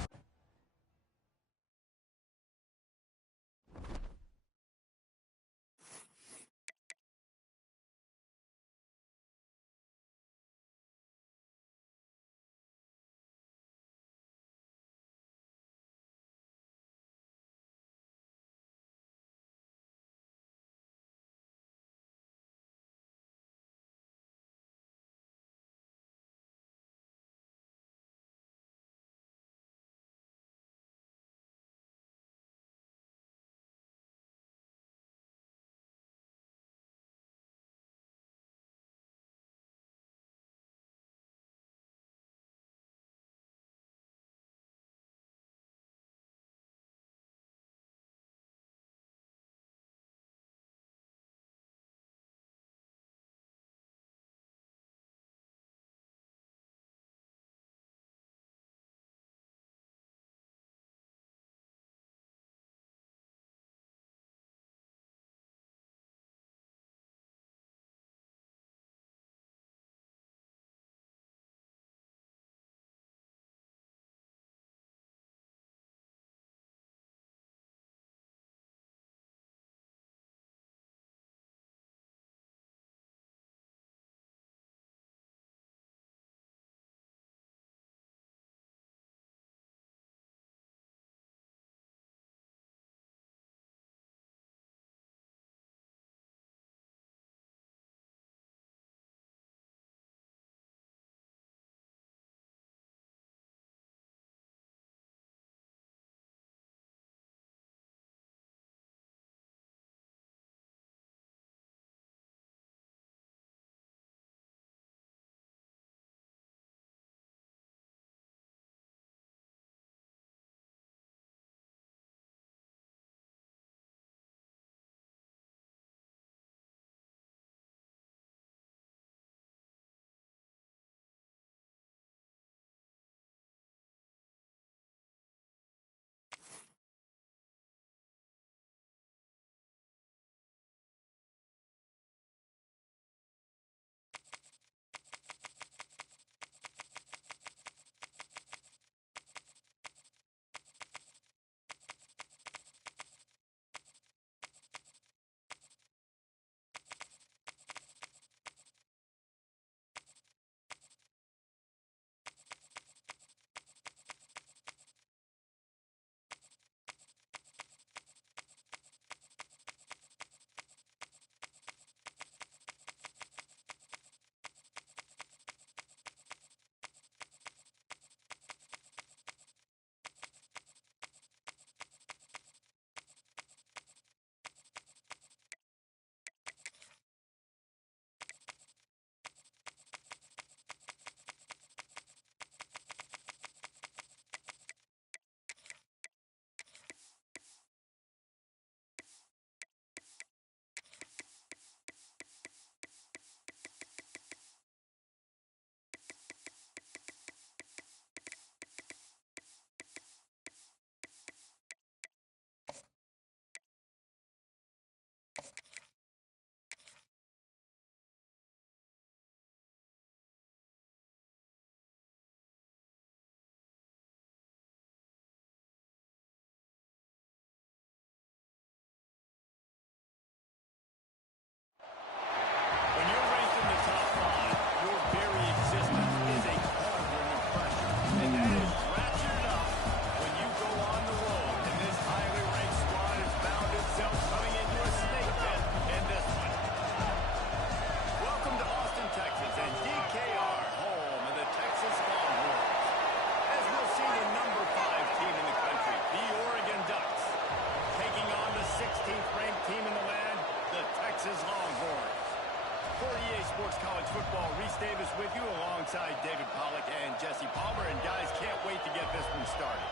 with you alongside David Pollack and Jesse Palmer. And guys, can't wait to get this one started.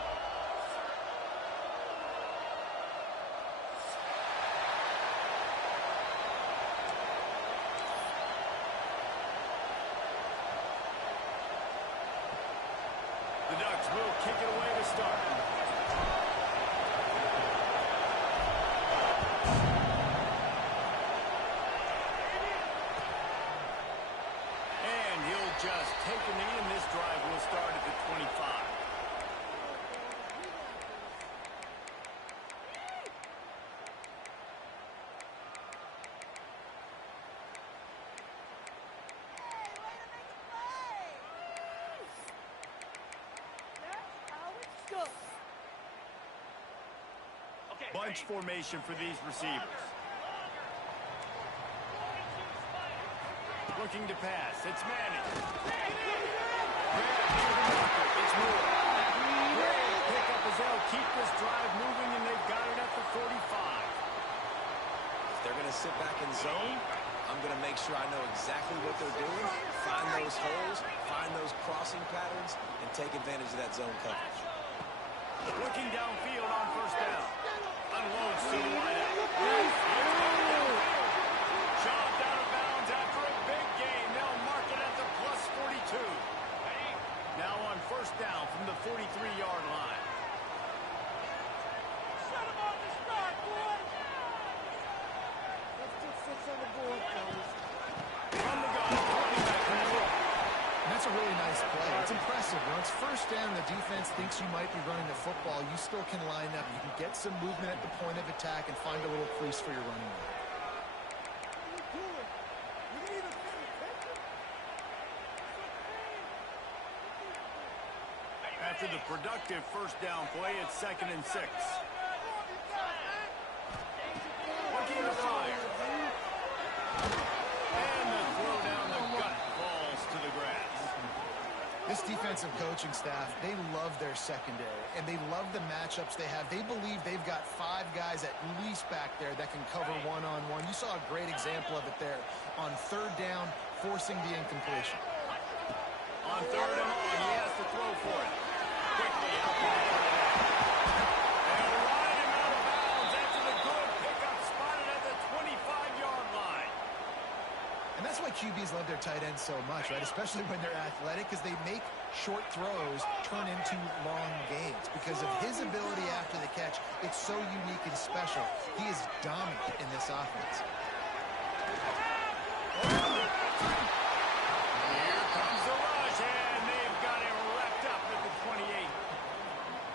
The Ducks will kick it away to start. And he'll just take a knee, and this drive will start at the 25. Bunch formation for these receivers. Looking to pass. It's Manning. It's Moore. Great pick up as they'll keep this drive moving, and they've got it at the 45. If they're going to sit back in zone, I'm going to make sure I know exactly what they're doing, find those holes, find those crossing patterns, and take advantage of that zone coverage. Looking downfield on first down. Unloads to the wideout. Shoved out of bounds after a big gain. They'll mark it at the plus 42. Now on first down from the 43-yard line. Shut him on the start, boy! Let's get 6 on the board, fellas. From the gun, running back from the rook. And that's a really nice play. It's impressive. When it's first down, the defense thinks you might be running the football. You still can line up. You can get some movement at the point of attack and find a little crease for your running back. After the productive first down play, it's 2nd and 6. Looking to fire. And the throw down the gut falls to the grass. This defensive coaching staff, they love their secondary, and they love the matchups they have. They believe they've got 5 guys at least back there that can cover one-on-one. You saw a great example of it there on third down, forcing the incompletion. On third and long, he has to throw for it. Quickly out to the and ride him out of bounds after the good pickup spotted at the 25-yard line. And that's why QBs love their tight ends so much, right? Especially when they're athletic, because they make short throws turn into long gains. Because of his ability after the catch, it's so unique and special. He is dominant in this offense. Here comes the rush, and they've got him wrapped up at the 28.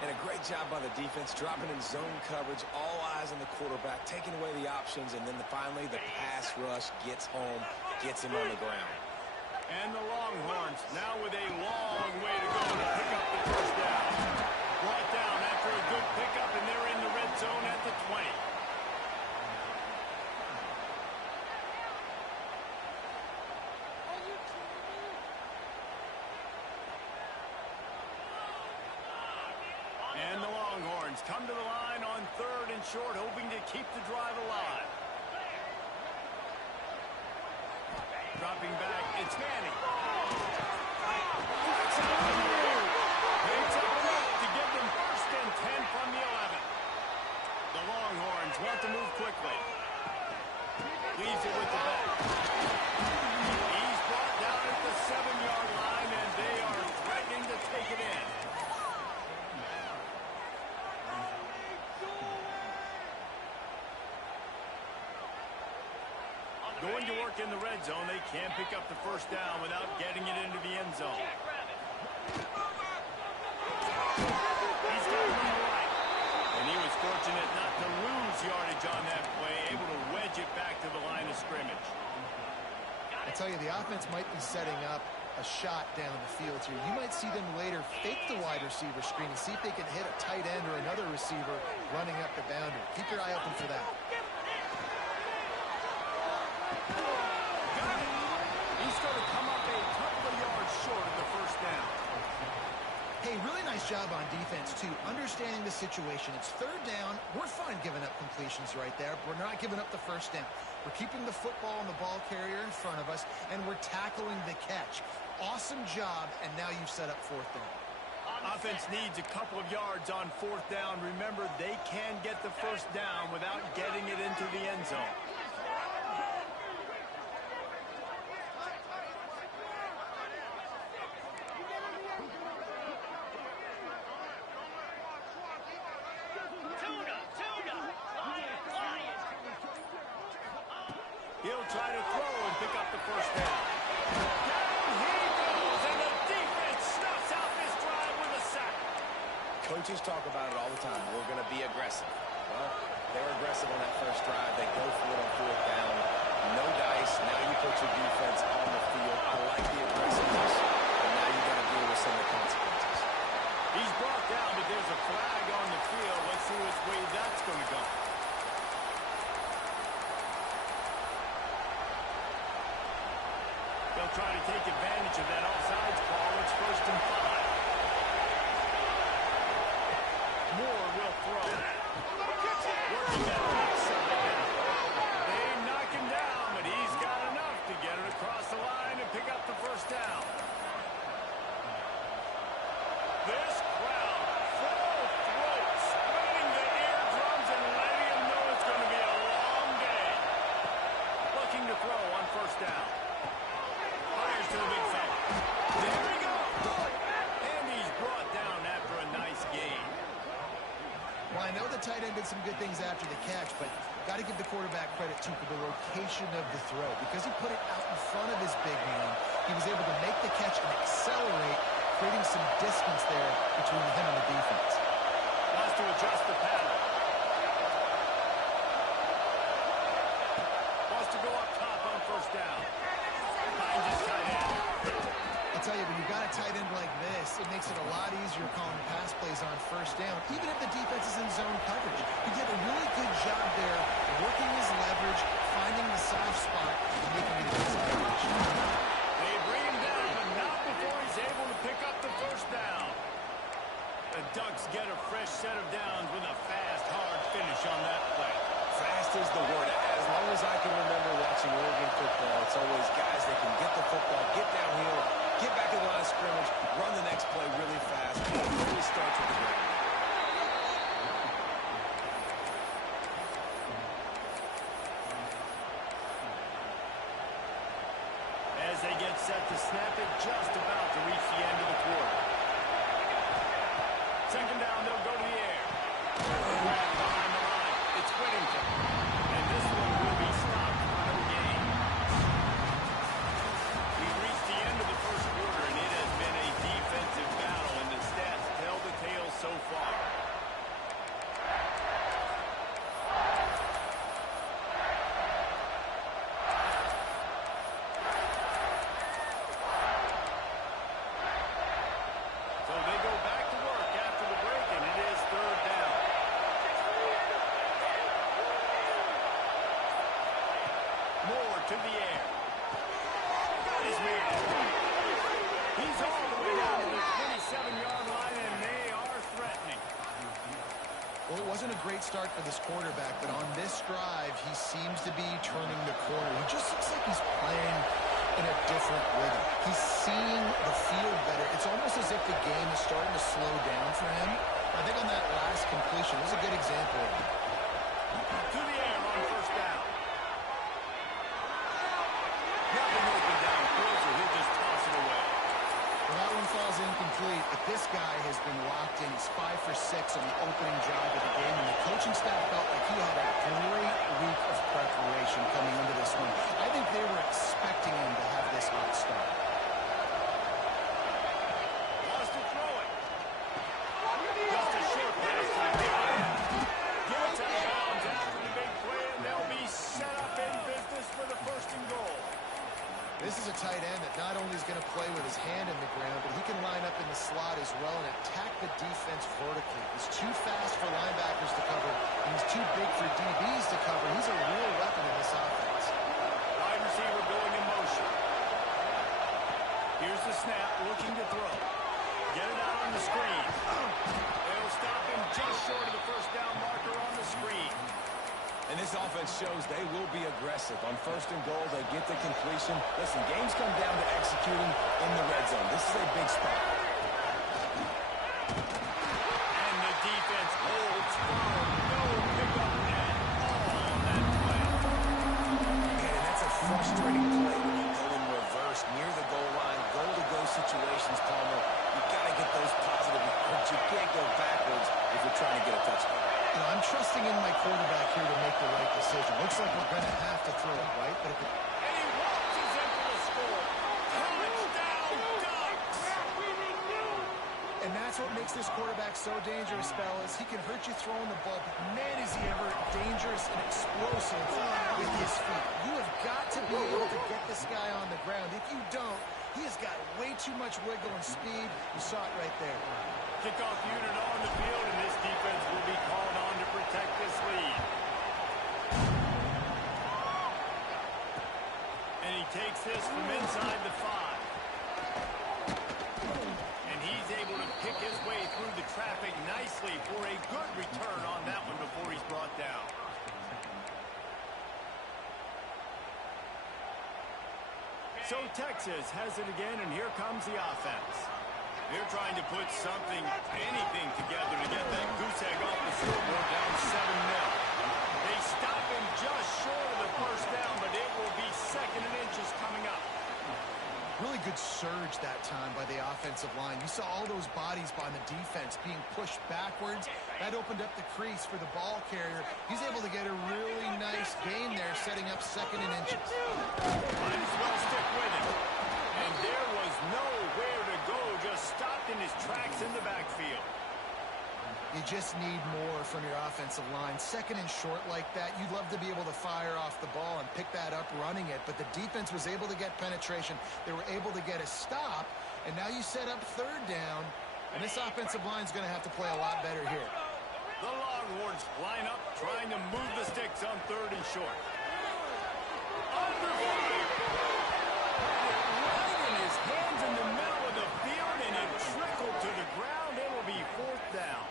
And a great job by the defense, dropping in zone coverage, all eyes on the quarterback, taking away the options, and then finally the pass rush gets home, gets him on the ground. And the Longhorns now with a long way to go to pick up the first down. Brought down after a good pickup, and they're in the red zone at the 20. And the Longhorns come to the line on third and short, hoping to keep the drive alive. Dropping back, it's Manning. It's a block to give them 1st and 10 from the 11. The Longhorns want to move quickly. Leaves it with the back. He's brought down at the 7-yard line, and they are threatening to take it in. Going to work in the red zone. They can't pick up the first down without getting it into the end zone. He's got it on the right. And he was fortunate not to lose yardage on that play, able to wedge it back to the line of scrimmage. I tell you, the offense might be setting up a shot down the field here. You might see them later fake the wide receiver screen and see if they can hit a tight end or another receiver running up the boundary. Keep your eye open for that. Got it. He's going to come up a couple of yards short of the first down. Hey, really nice job on defense, too, understanding the situation. It's third down. We're fine giving up completions right there. We're not giving up the first down. We're keeping the football and the ball carrier in front of us, and we're tackling the catch. Awesome job, and now you've set up fourth down. Offense needs a couple of yards on fourth down. Remember, they can get the first down without getting it into the end zone. He'll try to throw and pick up the first down. Down he goes, and the defense snuffs out this drive with a sack. Coaches talk about it all the time. We're going to be aggressive. Well, they're aggressive on that first drive. They go for it on fourth down. No dice. Now you put your defense on the field. I like the aggressiveness, but now you got to deal with some of the consequences. He's brought down, but there's a flag on the field. Let's see which way that's going to go. They'll try to take advantage of that offsides call. It's 1st and 5. Moore will throw. Working that left side. They knock him down, but he's got enough to get it across the line and pick up the first down. This crowd, full throat, splitting the eardrums and letting them know it's going to be a long day. Looking to throw on first down. Fires to the big fella. There we go. And he's brought down after a nice gain. Well, I know the tight end did some good things after the catch, but got to give the quarterback credit, too, for the location of the throw. Because he put it out in front of his big man, he was able to make the catch and accelerate, creating some distance there between him and the defense. Wants to adjust the pattern. Wants to go up top on first down. Finds his tight end. I'll tell you, when you've got a tight end like this, it makes it a lot easier calling pass plays on first down, even if the defense is in zone coverage. He did a really good job there, working his leverage, finding the soft spot, and making it a coverage. They bring him down, but not before he's able to pick up the first down. The Ducks get a fresh set of downs with a fast, hard finish on that play. Fast is the word. As long as I can remember watching Oregon football, it's always guys that can get the football, get downhill, get back to the line of scrimmage, run the next play really fast. It really starts with the ground. As they get set to snap it, just about to reach the end of the quarter. Second down, they'll go to the air. Behind the line, it's Whittington. And this one will be stopped for no gain. We've reached the end of the first quarter, and it has been a defensive battle, and the stats tell the tale so far. So they go back to work after the break, and it is third down. Moore to the air. Got his man. He's all the way down to the 27-yard line, and they are threatening. Well, it wasn't a great start for this quarterback, but on this drive, he seems to be turning the corner. He just looks like he's playing in a different rhythm. He's seeing the field better. It's almost as if the game is starting to slow down for him. I think on that last completion, it was a good example of it. To the air on first down. Nothing open downfield, so he'll just toss it away. Well, that one falls incomplete, but this guy has been locked in. He's 5 for 6 on the opening drive of the game, and the coaching staff felt like he had a great week of preparation coming into this one. I think they were expecting him to have this hot start. Wants to throw it. Just a short pass to the big man. Gets out of bounds after the big play, and they'll be set up in business for the first and goal. This is a tight end that not only is going to play with his hand in the ground, but he can line up in the slot as well and attack the defense vertically. He's too fast for linebackers to cover, and he's too big for DBs to cover. He's a real weapon in this offense. Wide receiver going in motion. Here's the snap, looking to throw. Get it out on the screen. They'll stop him just short of the first down marker on the screen. And this offense shows they will be aggressive. On first and goal, they get the completion. Listen, games come down to executing in the red zone. This is a big spot. And the defense holds firm. No pickup at all on that play. Man, that's a frustrating play when you go in reverse near the goal line. Goal-to-go situations, Palmer. You got to get those positive yards. You can't go backwards if you're trying to get a touchdown. You know, I'm trusting in my quarterback here to make the right decision. Looks like we're going to have to throw it, right? But if it... And he waltzes in for the score. Touchdown, Ducks! And that's what makes this quarterback so dangerous, fellas. He can hurt you throwing the ball, but man, is he ever dangerous and explosive with his feet. You have got to be able to get this guy on the ground. If you don't, he has got way too much wiggle and speed. You saw it right there. Kickoff unit on the field, and this defense will be called on to protect this lead. And he takes this from inside the 5. And he's able to pick his way through the traffic nicely for a good return on that one before he's brought down. So Texas has it again, and here comes the offense. They're trying to put something, anything together to get that goose egg off the scoreboard down 7-0. They stop him just short of the first down, but it will be second and inches coming up. Really good surge that time by the offensive line. You saw all those bodies by the defense being pushed backwards. That opened up the crease for the ball carrier. He's able to get a really nice gain there, setting up second and inches. Might as well stick with him. And there was nowhere to go, just stopped in his tracks in the backfield. You just need more from your offensive line. Second and short like that, you'd love to be able to fire off the ball and pick that up running it, but the defense was able to get penetration. They were able to get a stop, and now you set up third down, and this offensive line is going to have to play a lot better here. The Longhorns line up, trying to move the sticks on third and short. Under fire. Right in his hands in the middle of the field, and it trickled to the ground. It will be fourth down.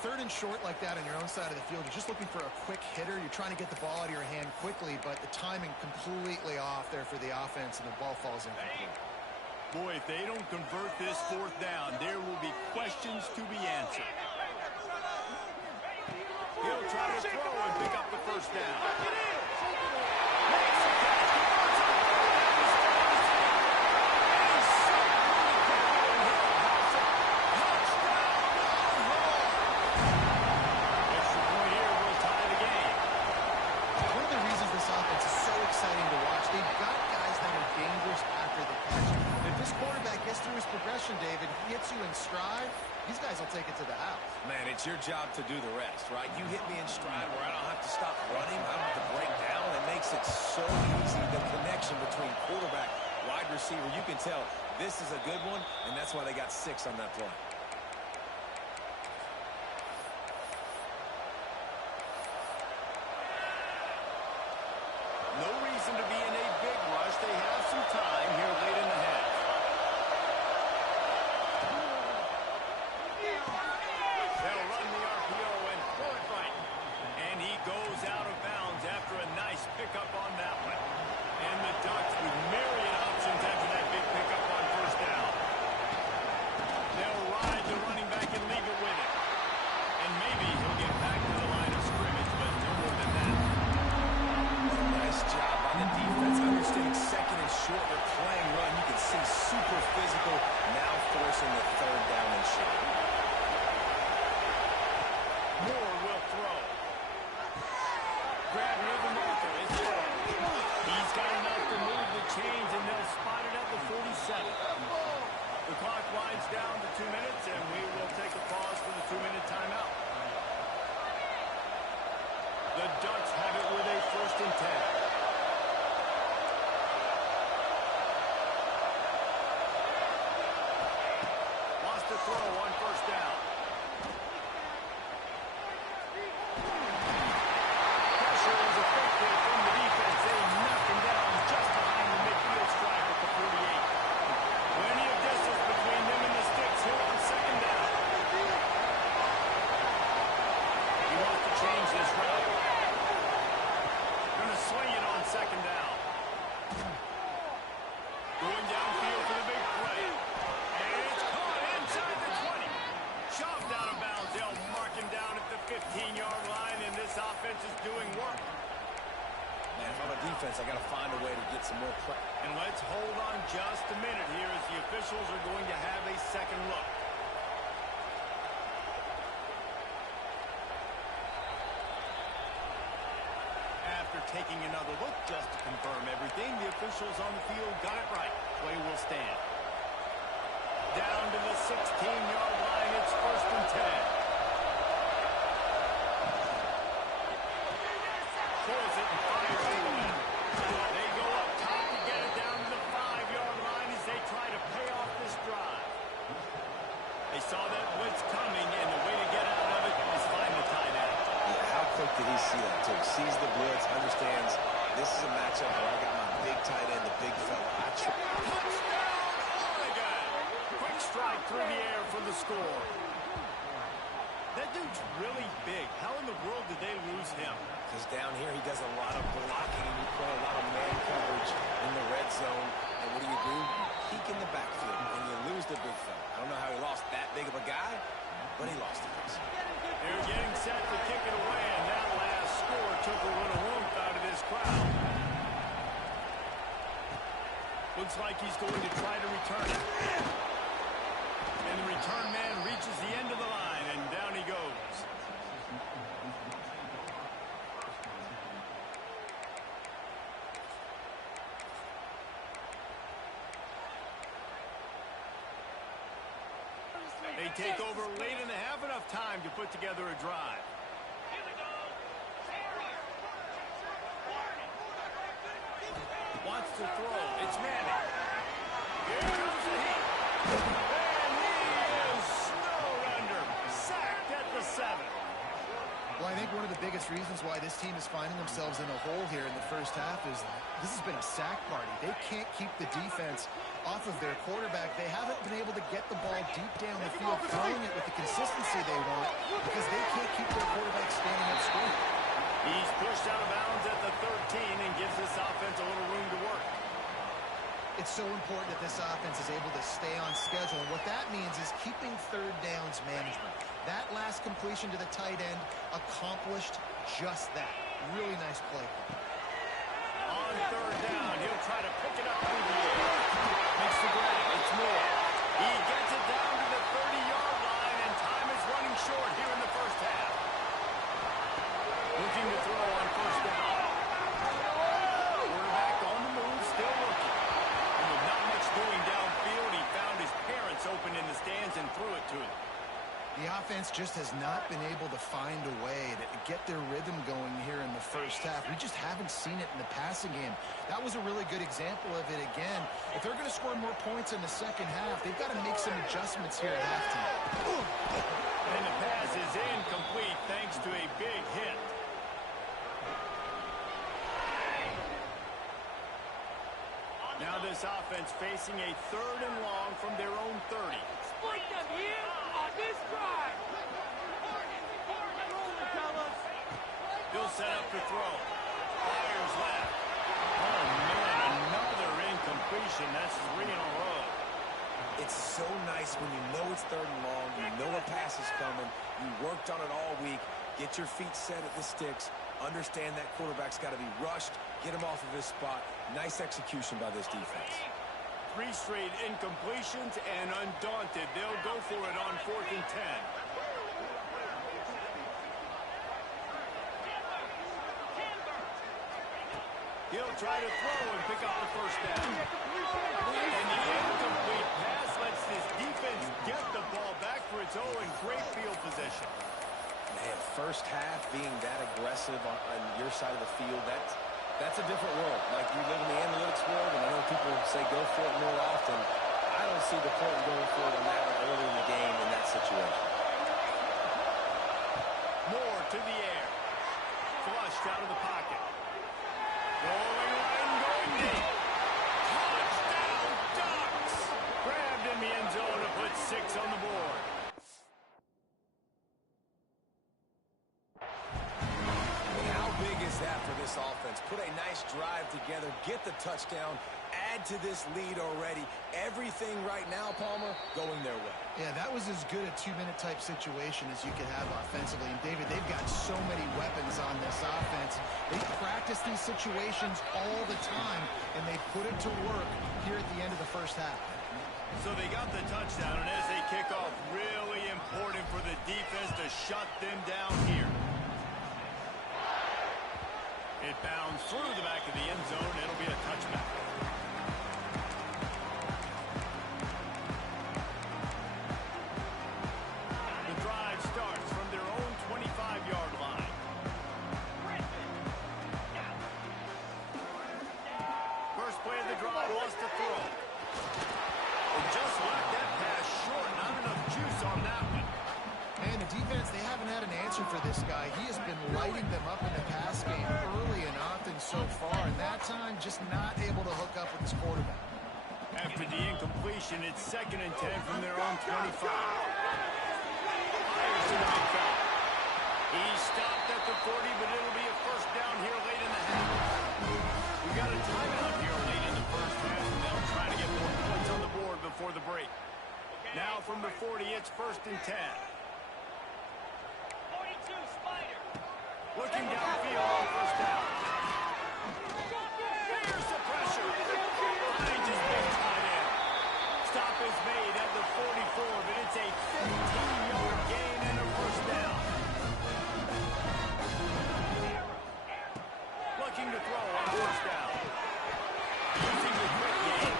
Third and short like that on your own side of the field, you're just looking for a quick hitter. You're trying to get the ball out of your hand quickly, but the timing completely off there for the offense, and the ball falls incomplete. Boy, if they don't convert this fourth down, there will be questions to be answered. He'll try to throw and pick up the first down. David, he hits you in stride, these guys will take it to the house. Man, it's your job to do the rest, right? You hit me in stride where I don't have to stop running, I don't have to break down. It makes it so easy, the connection between quarterback, wide receiver. You can tell this is a good one, and that's why they got 6 on that play. No reason to be in a big rush. They have some time here late in the half. They'll run the RPO and throw it right. And he goes out of bounds after a nice pickup on that one. And the Ducks with myriad options after that big pickup on first down. They'll ride the running back and leave it with it. And maybe he'll get back to the line of scrimmage, but no more than that. Nice job on the defense. Understanding second and short, they're playing run. You can see super physical, now forcing the third down and short. Moore will throw. Grab near the marker. It's throw. He's got enough to move the chains, and they'll spot it at the 47. The clock winds down to 2 minutes, and we will take a pause for the 2-minute timeout. The Ducks have it with a 1st and 10. Wants to throw on first down. Pressure is effective from the defense. They knock him down just behind the midfield stripe at the 48. Plenty of distance between them and the sticks here on 2nd down. He wants to change this route. defense is doing work. Man, if I'm a defense, I got to find a way to get some more play. And let's hold on just a minute here as the officials are going to have a second look. After taking another look just to confirm everything, the officials on the field got it right. Play will stand. Down to the 16-yard line, it's 1st and 10. Throws it and fires to the left. They go up top to get it down to the 5-yard line as they try to pay off this drive. They saw that blitz coming, and the way to get out of it is find the tight end. Yeah, how quick did he see that, too? Sees the blitz, understands this is a matchup where I got my big tight end, the big fella. Touchdown, Oregon! Quick strike through the air for the score. That dude's really big. How in the world did they lose him? Because down here he does a lot of blocking and you play a lot of man coverage in the red zone. And what do? Peek in the backfield and you lose the big fella. I don't know how he lost that big of a guy, but he lost it. They're getting set to kick it away, and that last score took a little oomph out of this crowd. Looks like he's going to try to return it. And the return man reaches the end of the line, and down he goes. They take over late in the half, enough time to put together a drive. Wants to throw. It's Manning. Here comes the heat. And he is snowed under. Sacked at the 7. Well, I think one of the biggest reasons why this team is finding themselves in a hole here in the first half is this has been a sack party. They can't keep the defense off of their quarterback. They haven't been able to get the ball deep down the field, throwing it with the consistency they want because they can't keep their quarterback standing up straight. He's pushed out of bounds at the 13 and gives this offense a little room to work. It's so important that this offense is able to stay on schedule. And what that means is keeping third downs management. That last completion to the tight end accomplished just that. Really nice play. On third down, he'll try to pick it up through the air. Makes the grab. It's Moore. He gets it down to the 30-yard line, and time is running short here in the first half. Looking to throw on first down. Quarterback on the move, still looking. And with not much doing downfield, he found his parents open in the stands and threw it to him. The offense just has not been able to find a way to get their rhythm going here in the first half. We just haven't seen it in the passing game. That was a really good example of it again. If they're going to score more points in the second half, they've got to make some adjustments here at halftime. And the pass is incomplete thanks to a big hit. Now this offense facing a 3rd and long from their own 30. Split them here on this drive. He'll set up to throw. Fires left. Oh, man, another incompletion. That's 3 in a row. It's so nice when you know it's 3rd and long, you know a pass is coming, you worked on it all week, get your feet set at the sticks, understand that quarterback's got to be rushed, get him off of his spot. Nice execution by this defense. 3 straight incompletions, and undaunted, they'll go for it on 4th and 10. He'll try to throw and pick up the first down. And the incomplete pass lets this defense get the ball back for its own great field position. Man, first half being that aggressive on your side of the field, that's a different world. Like, you live in the analytics world, and I know people say go for it more often. I don't see the point in going for it on that one early in the game in that situation. Moore to the air. Flushed out of the pocket. Rolling right and going deep. Touchdown, Ducks! Grabbed in the end zone to put 6 on the board. How big is that for this offense? Put a nice drive together, get the touchdown, add to this lead already. Everything right now, Palmer, going their way. Yeah, that was as good a 2-minute type situation as you could have offensively. And, David, they've got so many weapons on this practice these situations all the time, and they put it to work here at the end of the first half. So they got the touchdown, and as they kick off, really important for the defense to shut them down here. It bounds through the back of the end zone. It'll be a touchback. The drive starts from their own 25-yard line. First play of the drive was to throw. And just left that pass short. Not enough juice on that one. And the defense, they haven't had an answer for this guy. He has been lighting them up in the pass game early and often so far, and that time just not able to hook up with his quarterback. After the incompletion, it's 2nd and 10 from their own 25. Fires to the big fella. He stopped at the 40, but it'll be a first down here late in the half. We got a timeout here late in the first half, and they'll try to get more points on the board before the break. Now from the 40, it's 1st and 10. Looking downfield on first down. Here's the pressure. Finds his big tight end. Stop is made at the 44, but it's a 15-yard gain and a first down. Looking to throw on first down. Using the quick game.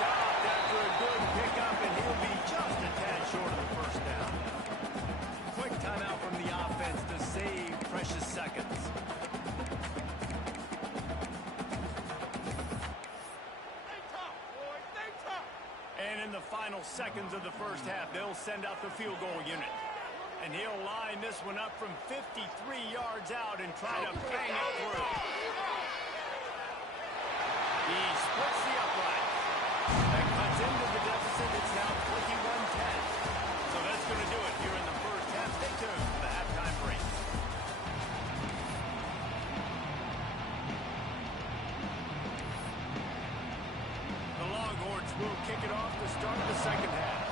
Stopped after a good pickup, and he'll be just a tad short of the first down. Quick timeout from the offense to save precious seconds. And in the final seconds of the first half, they'll send out the field goal unit. And he'll line this one up from 53 yards out and try to bang it through. He splits the upright. That cuts into the deficit. It's now 21-10. So that's going to do it here in the first half. Stay tuned for the halftime break. The Longhorns will kick it off to start the second half.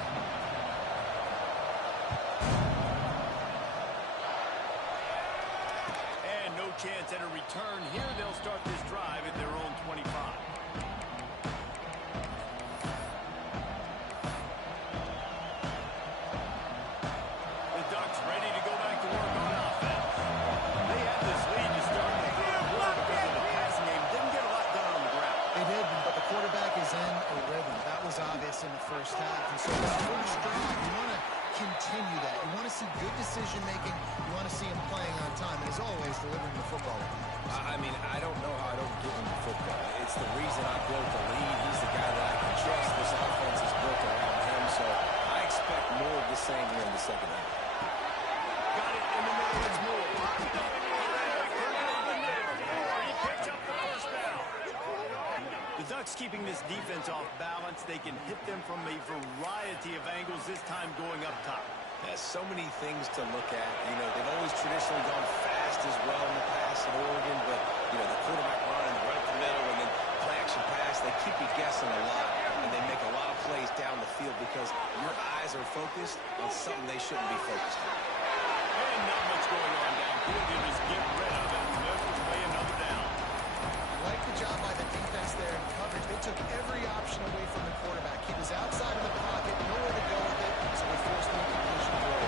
And no chance at a return here. They'll start this drive at their own 25. Obvious in the first half, and so this first drive, you want to continue that. You want to see good decision making. You want to see him playing on time, and as always, delivering the football. I mean, I don't know how I don't give him the football. It's the reason I built the lead. He's the guy that I can trust. This offense is built around him, so I expect more of the same here in the second half. Got it in the middle. It's Moore. He picks up the first down. The Ducks keeping this defense off balance. They can hit them from a variety of angles, this time going up top. There's so many things to look at. You know, they've always traditionally gone fast as well in the past at Oregon, but, you know, the quarterback run and right up the middle and then play action pass, they keep you guessing a lot, and they make a lot of plays down the field because your eyes are focused on something they shouldn't be focused on. And not much going on downfield. You just get rid of it. Smith will play another down. Like the job by the defense there in coverage. They took every option away from the quarterback. He was outside of the pocket, nowhere to go with it, so they forced the incompletion throw.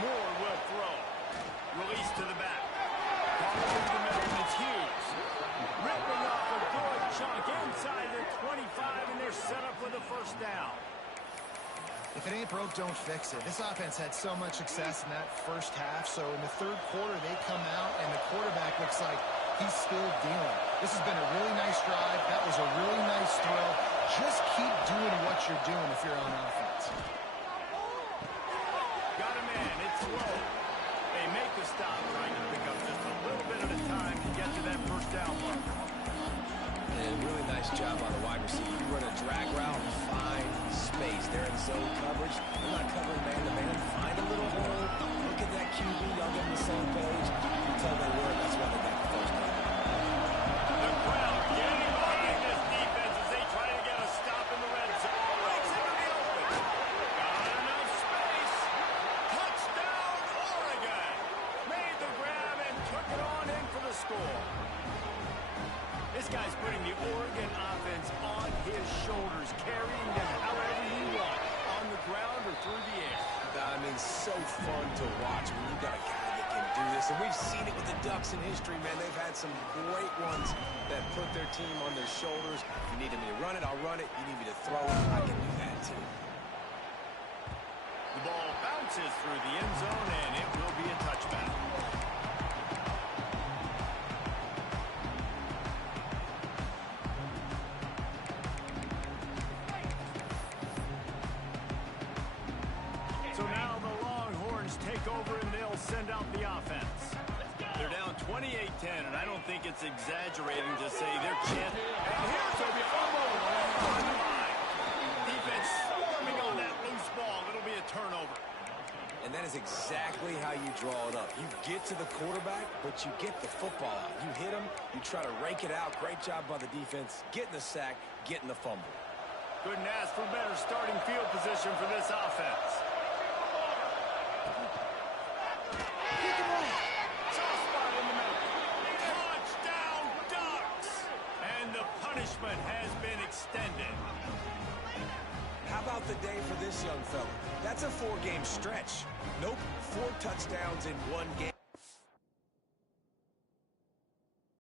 Moore will throw. Release to the back. Ball over the middle, and it's Hughes. Ripping off a good chunk inside the 25, and they're set up with a first down. If it ain't broke, don't fix it. This offense had so much success in that first half, so in the third quarter, they come out, and the quarterback looks like he's still dealing. This has been a really nice drive. That was a really nice throw. Just keep doing what you're doing if you're on offense. Got a man. It's slow. They make the stop, trying to pick up just a little bit at a time to get to that first down mark. And really nice job on the wide receiver. You run a drag route, find space. They're in zone coverage. They're not covering man-to-man. Find a little hole. Look at that QB. Y'all get on the same page. You tell they were. That's why they got the first down. The crowd getting behind this defense as they try to get a stop in the red zone. Breaks into the open. Got enough space. Touchdown! the score. This guy's putting the Oregon offense on his shoulders, carrying them however he wants, on the ground or through the air. I mean, so fun to watch when you've got a guy that can do this. And we've seen it with the Ducks in history, man. They've had some great ones that put their team on their shoulders. You need me to run it, I'll run it. You need me to throw it, I can do that too. The ball bounces through the end zone, and it will be a touchback. So now the Longhorns take over, and they'll send out the offense. They're down 28-10, and I don't think it's exaggerating to say they're chance. And here's a fumble on the line. Defense swarming on that loose ball. It'll be a turnover. And that is exactly how you draw it up. You get to the quarterback, but you get the football out. You hit him, you try to rake it out. Great job by the defense, getting the sack, getting the fumble. Couldn't ask for better starting field position for this offense. Soft spot in the middle. Touchdown, Ducks! And the punishment has been extended. How about the day for this young fella? That's a 4-game stretch. Nope, 4 touchdowns in 1 game.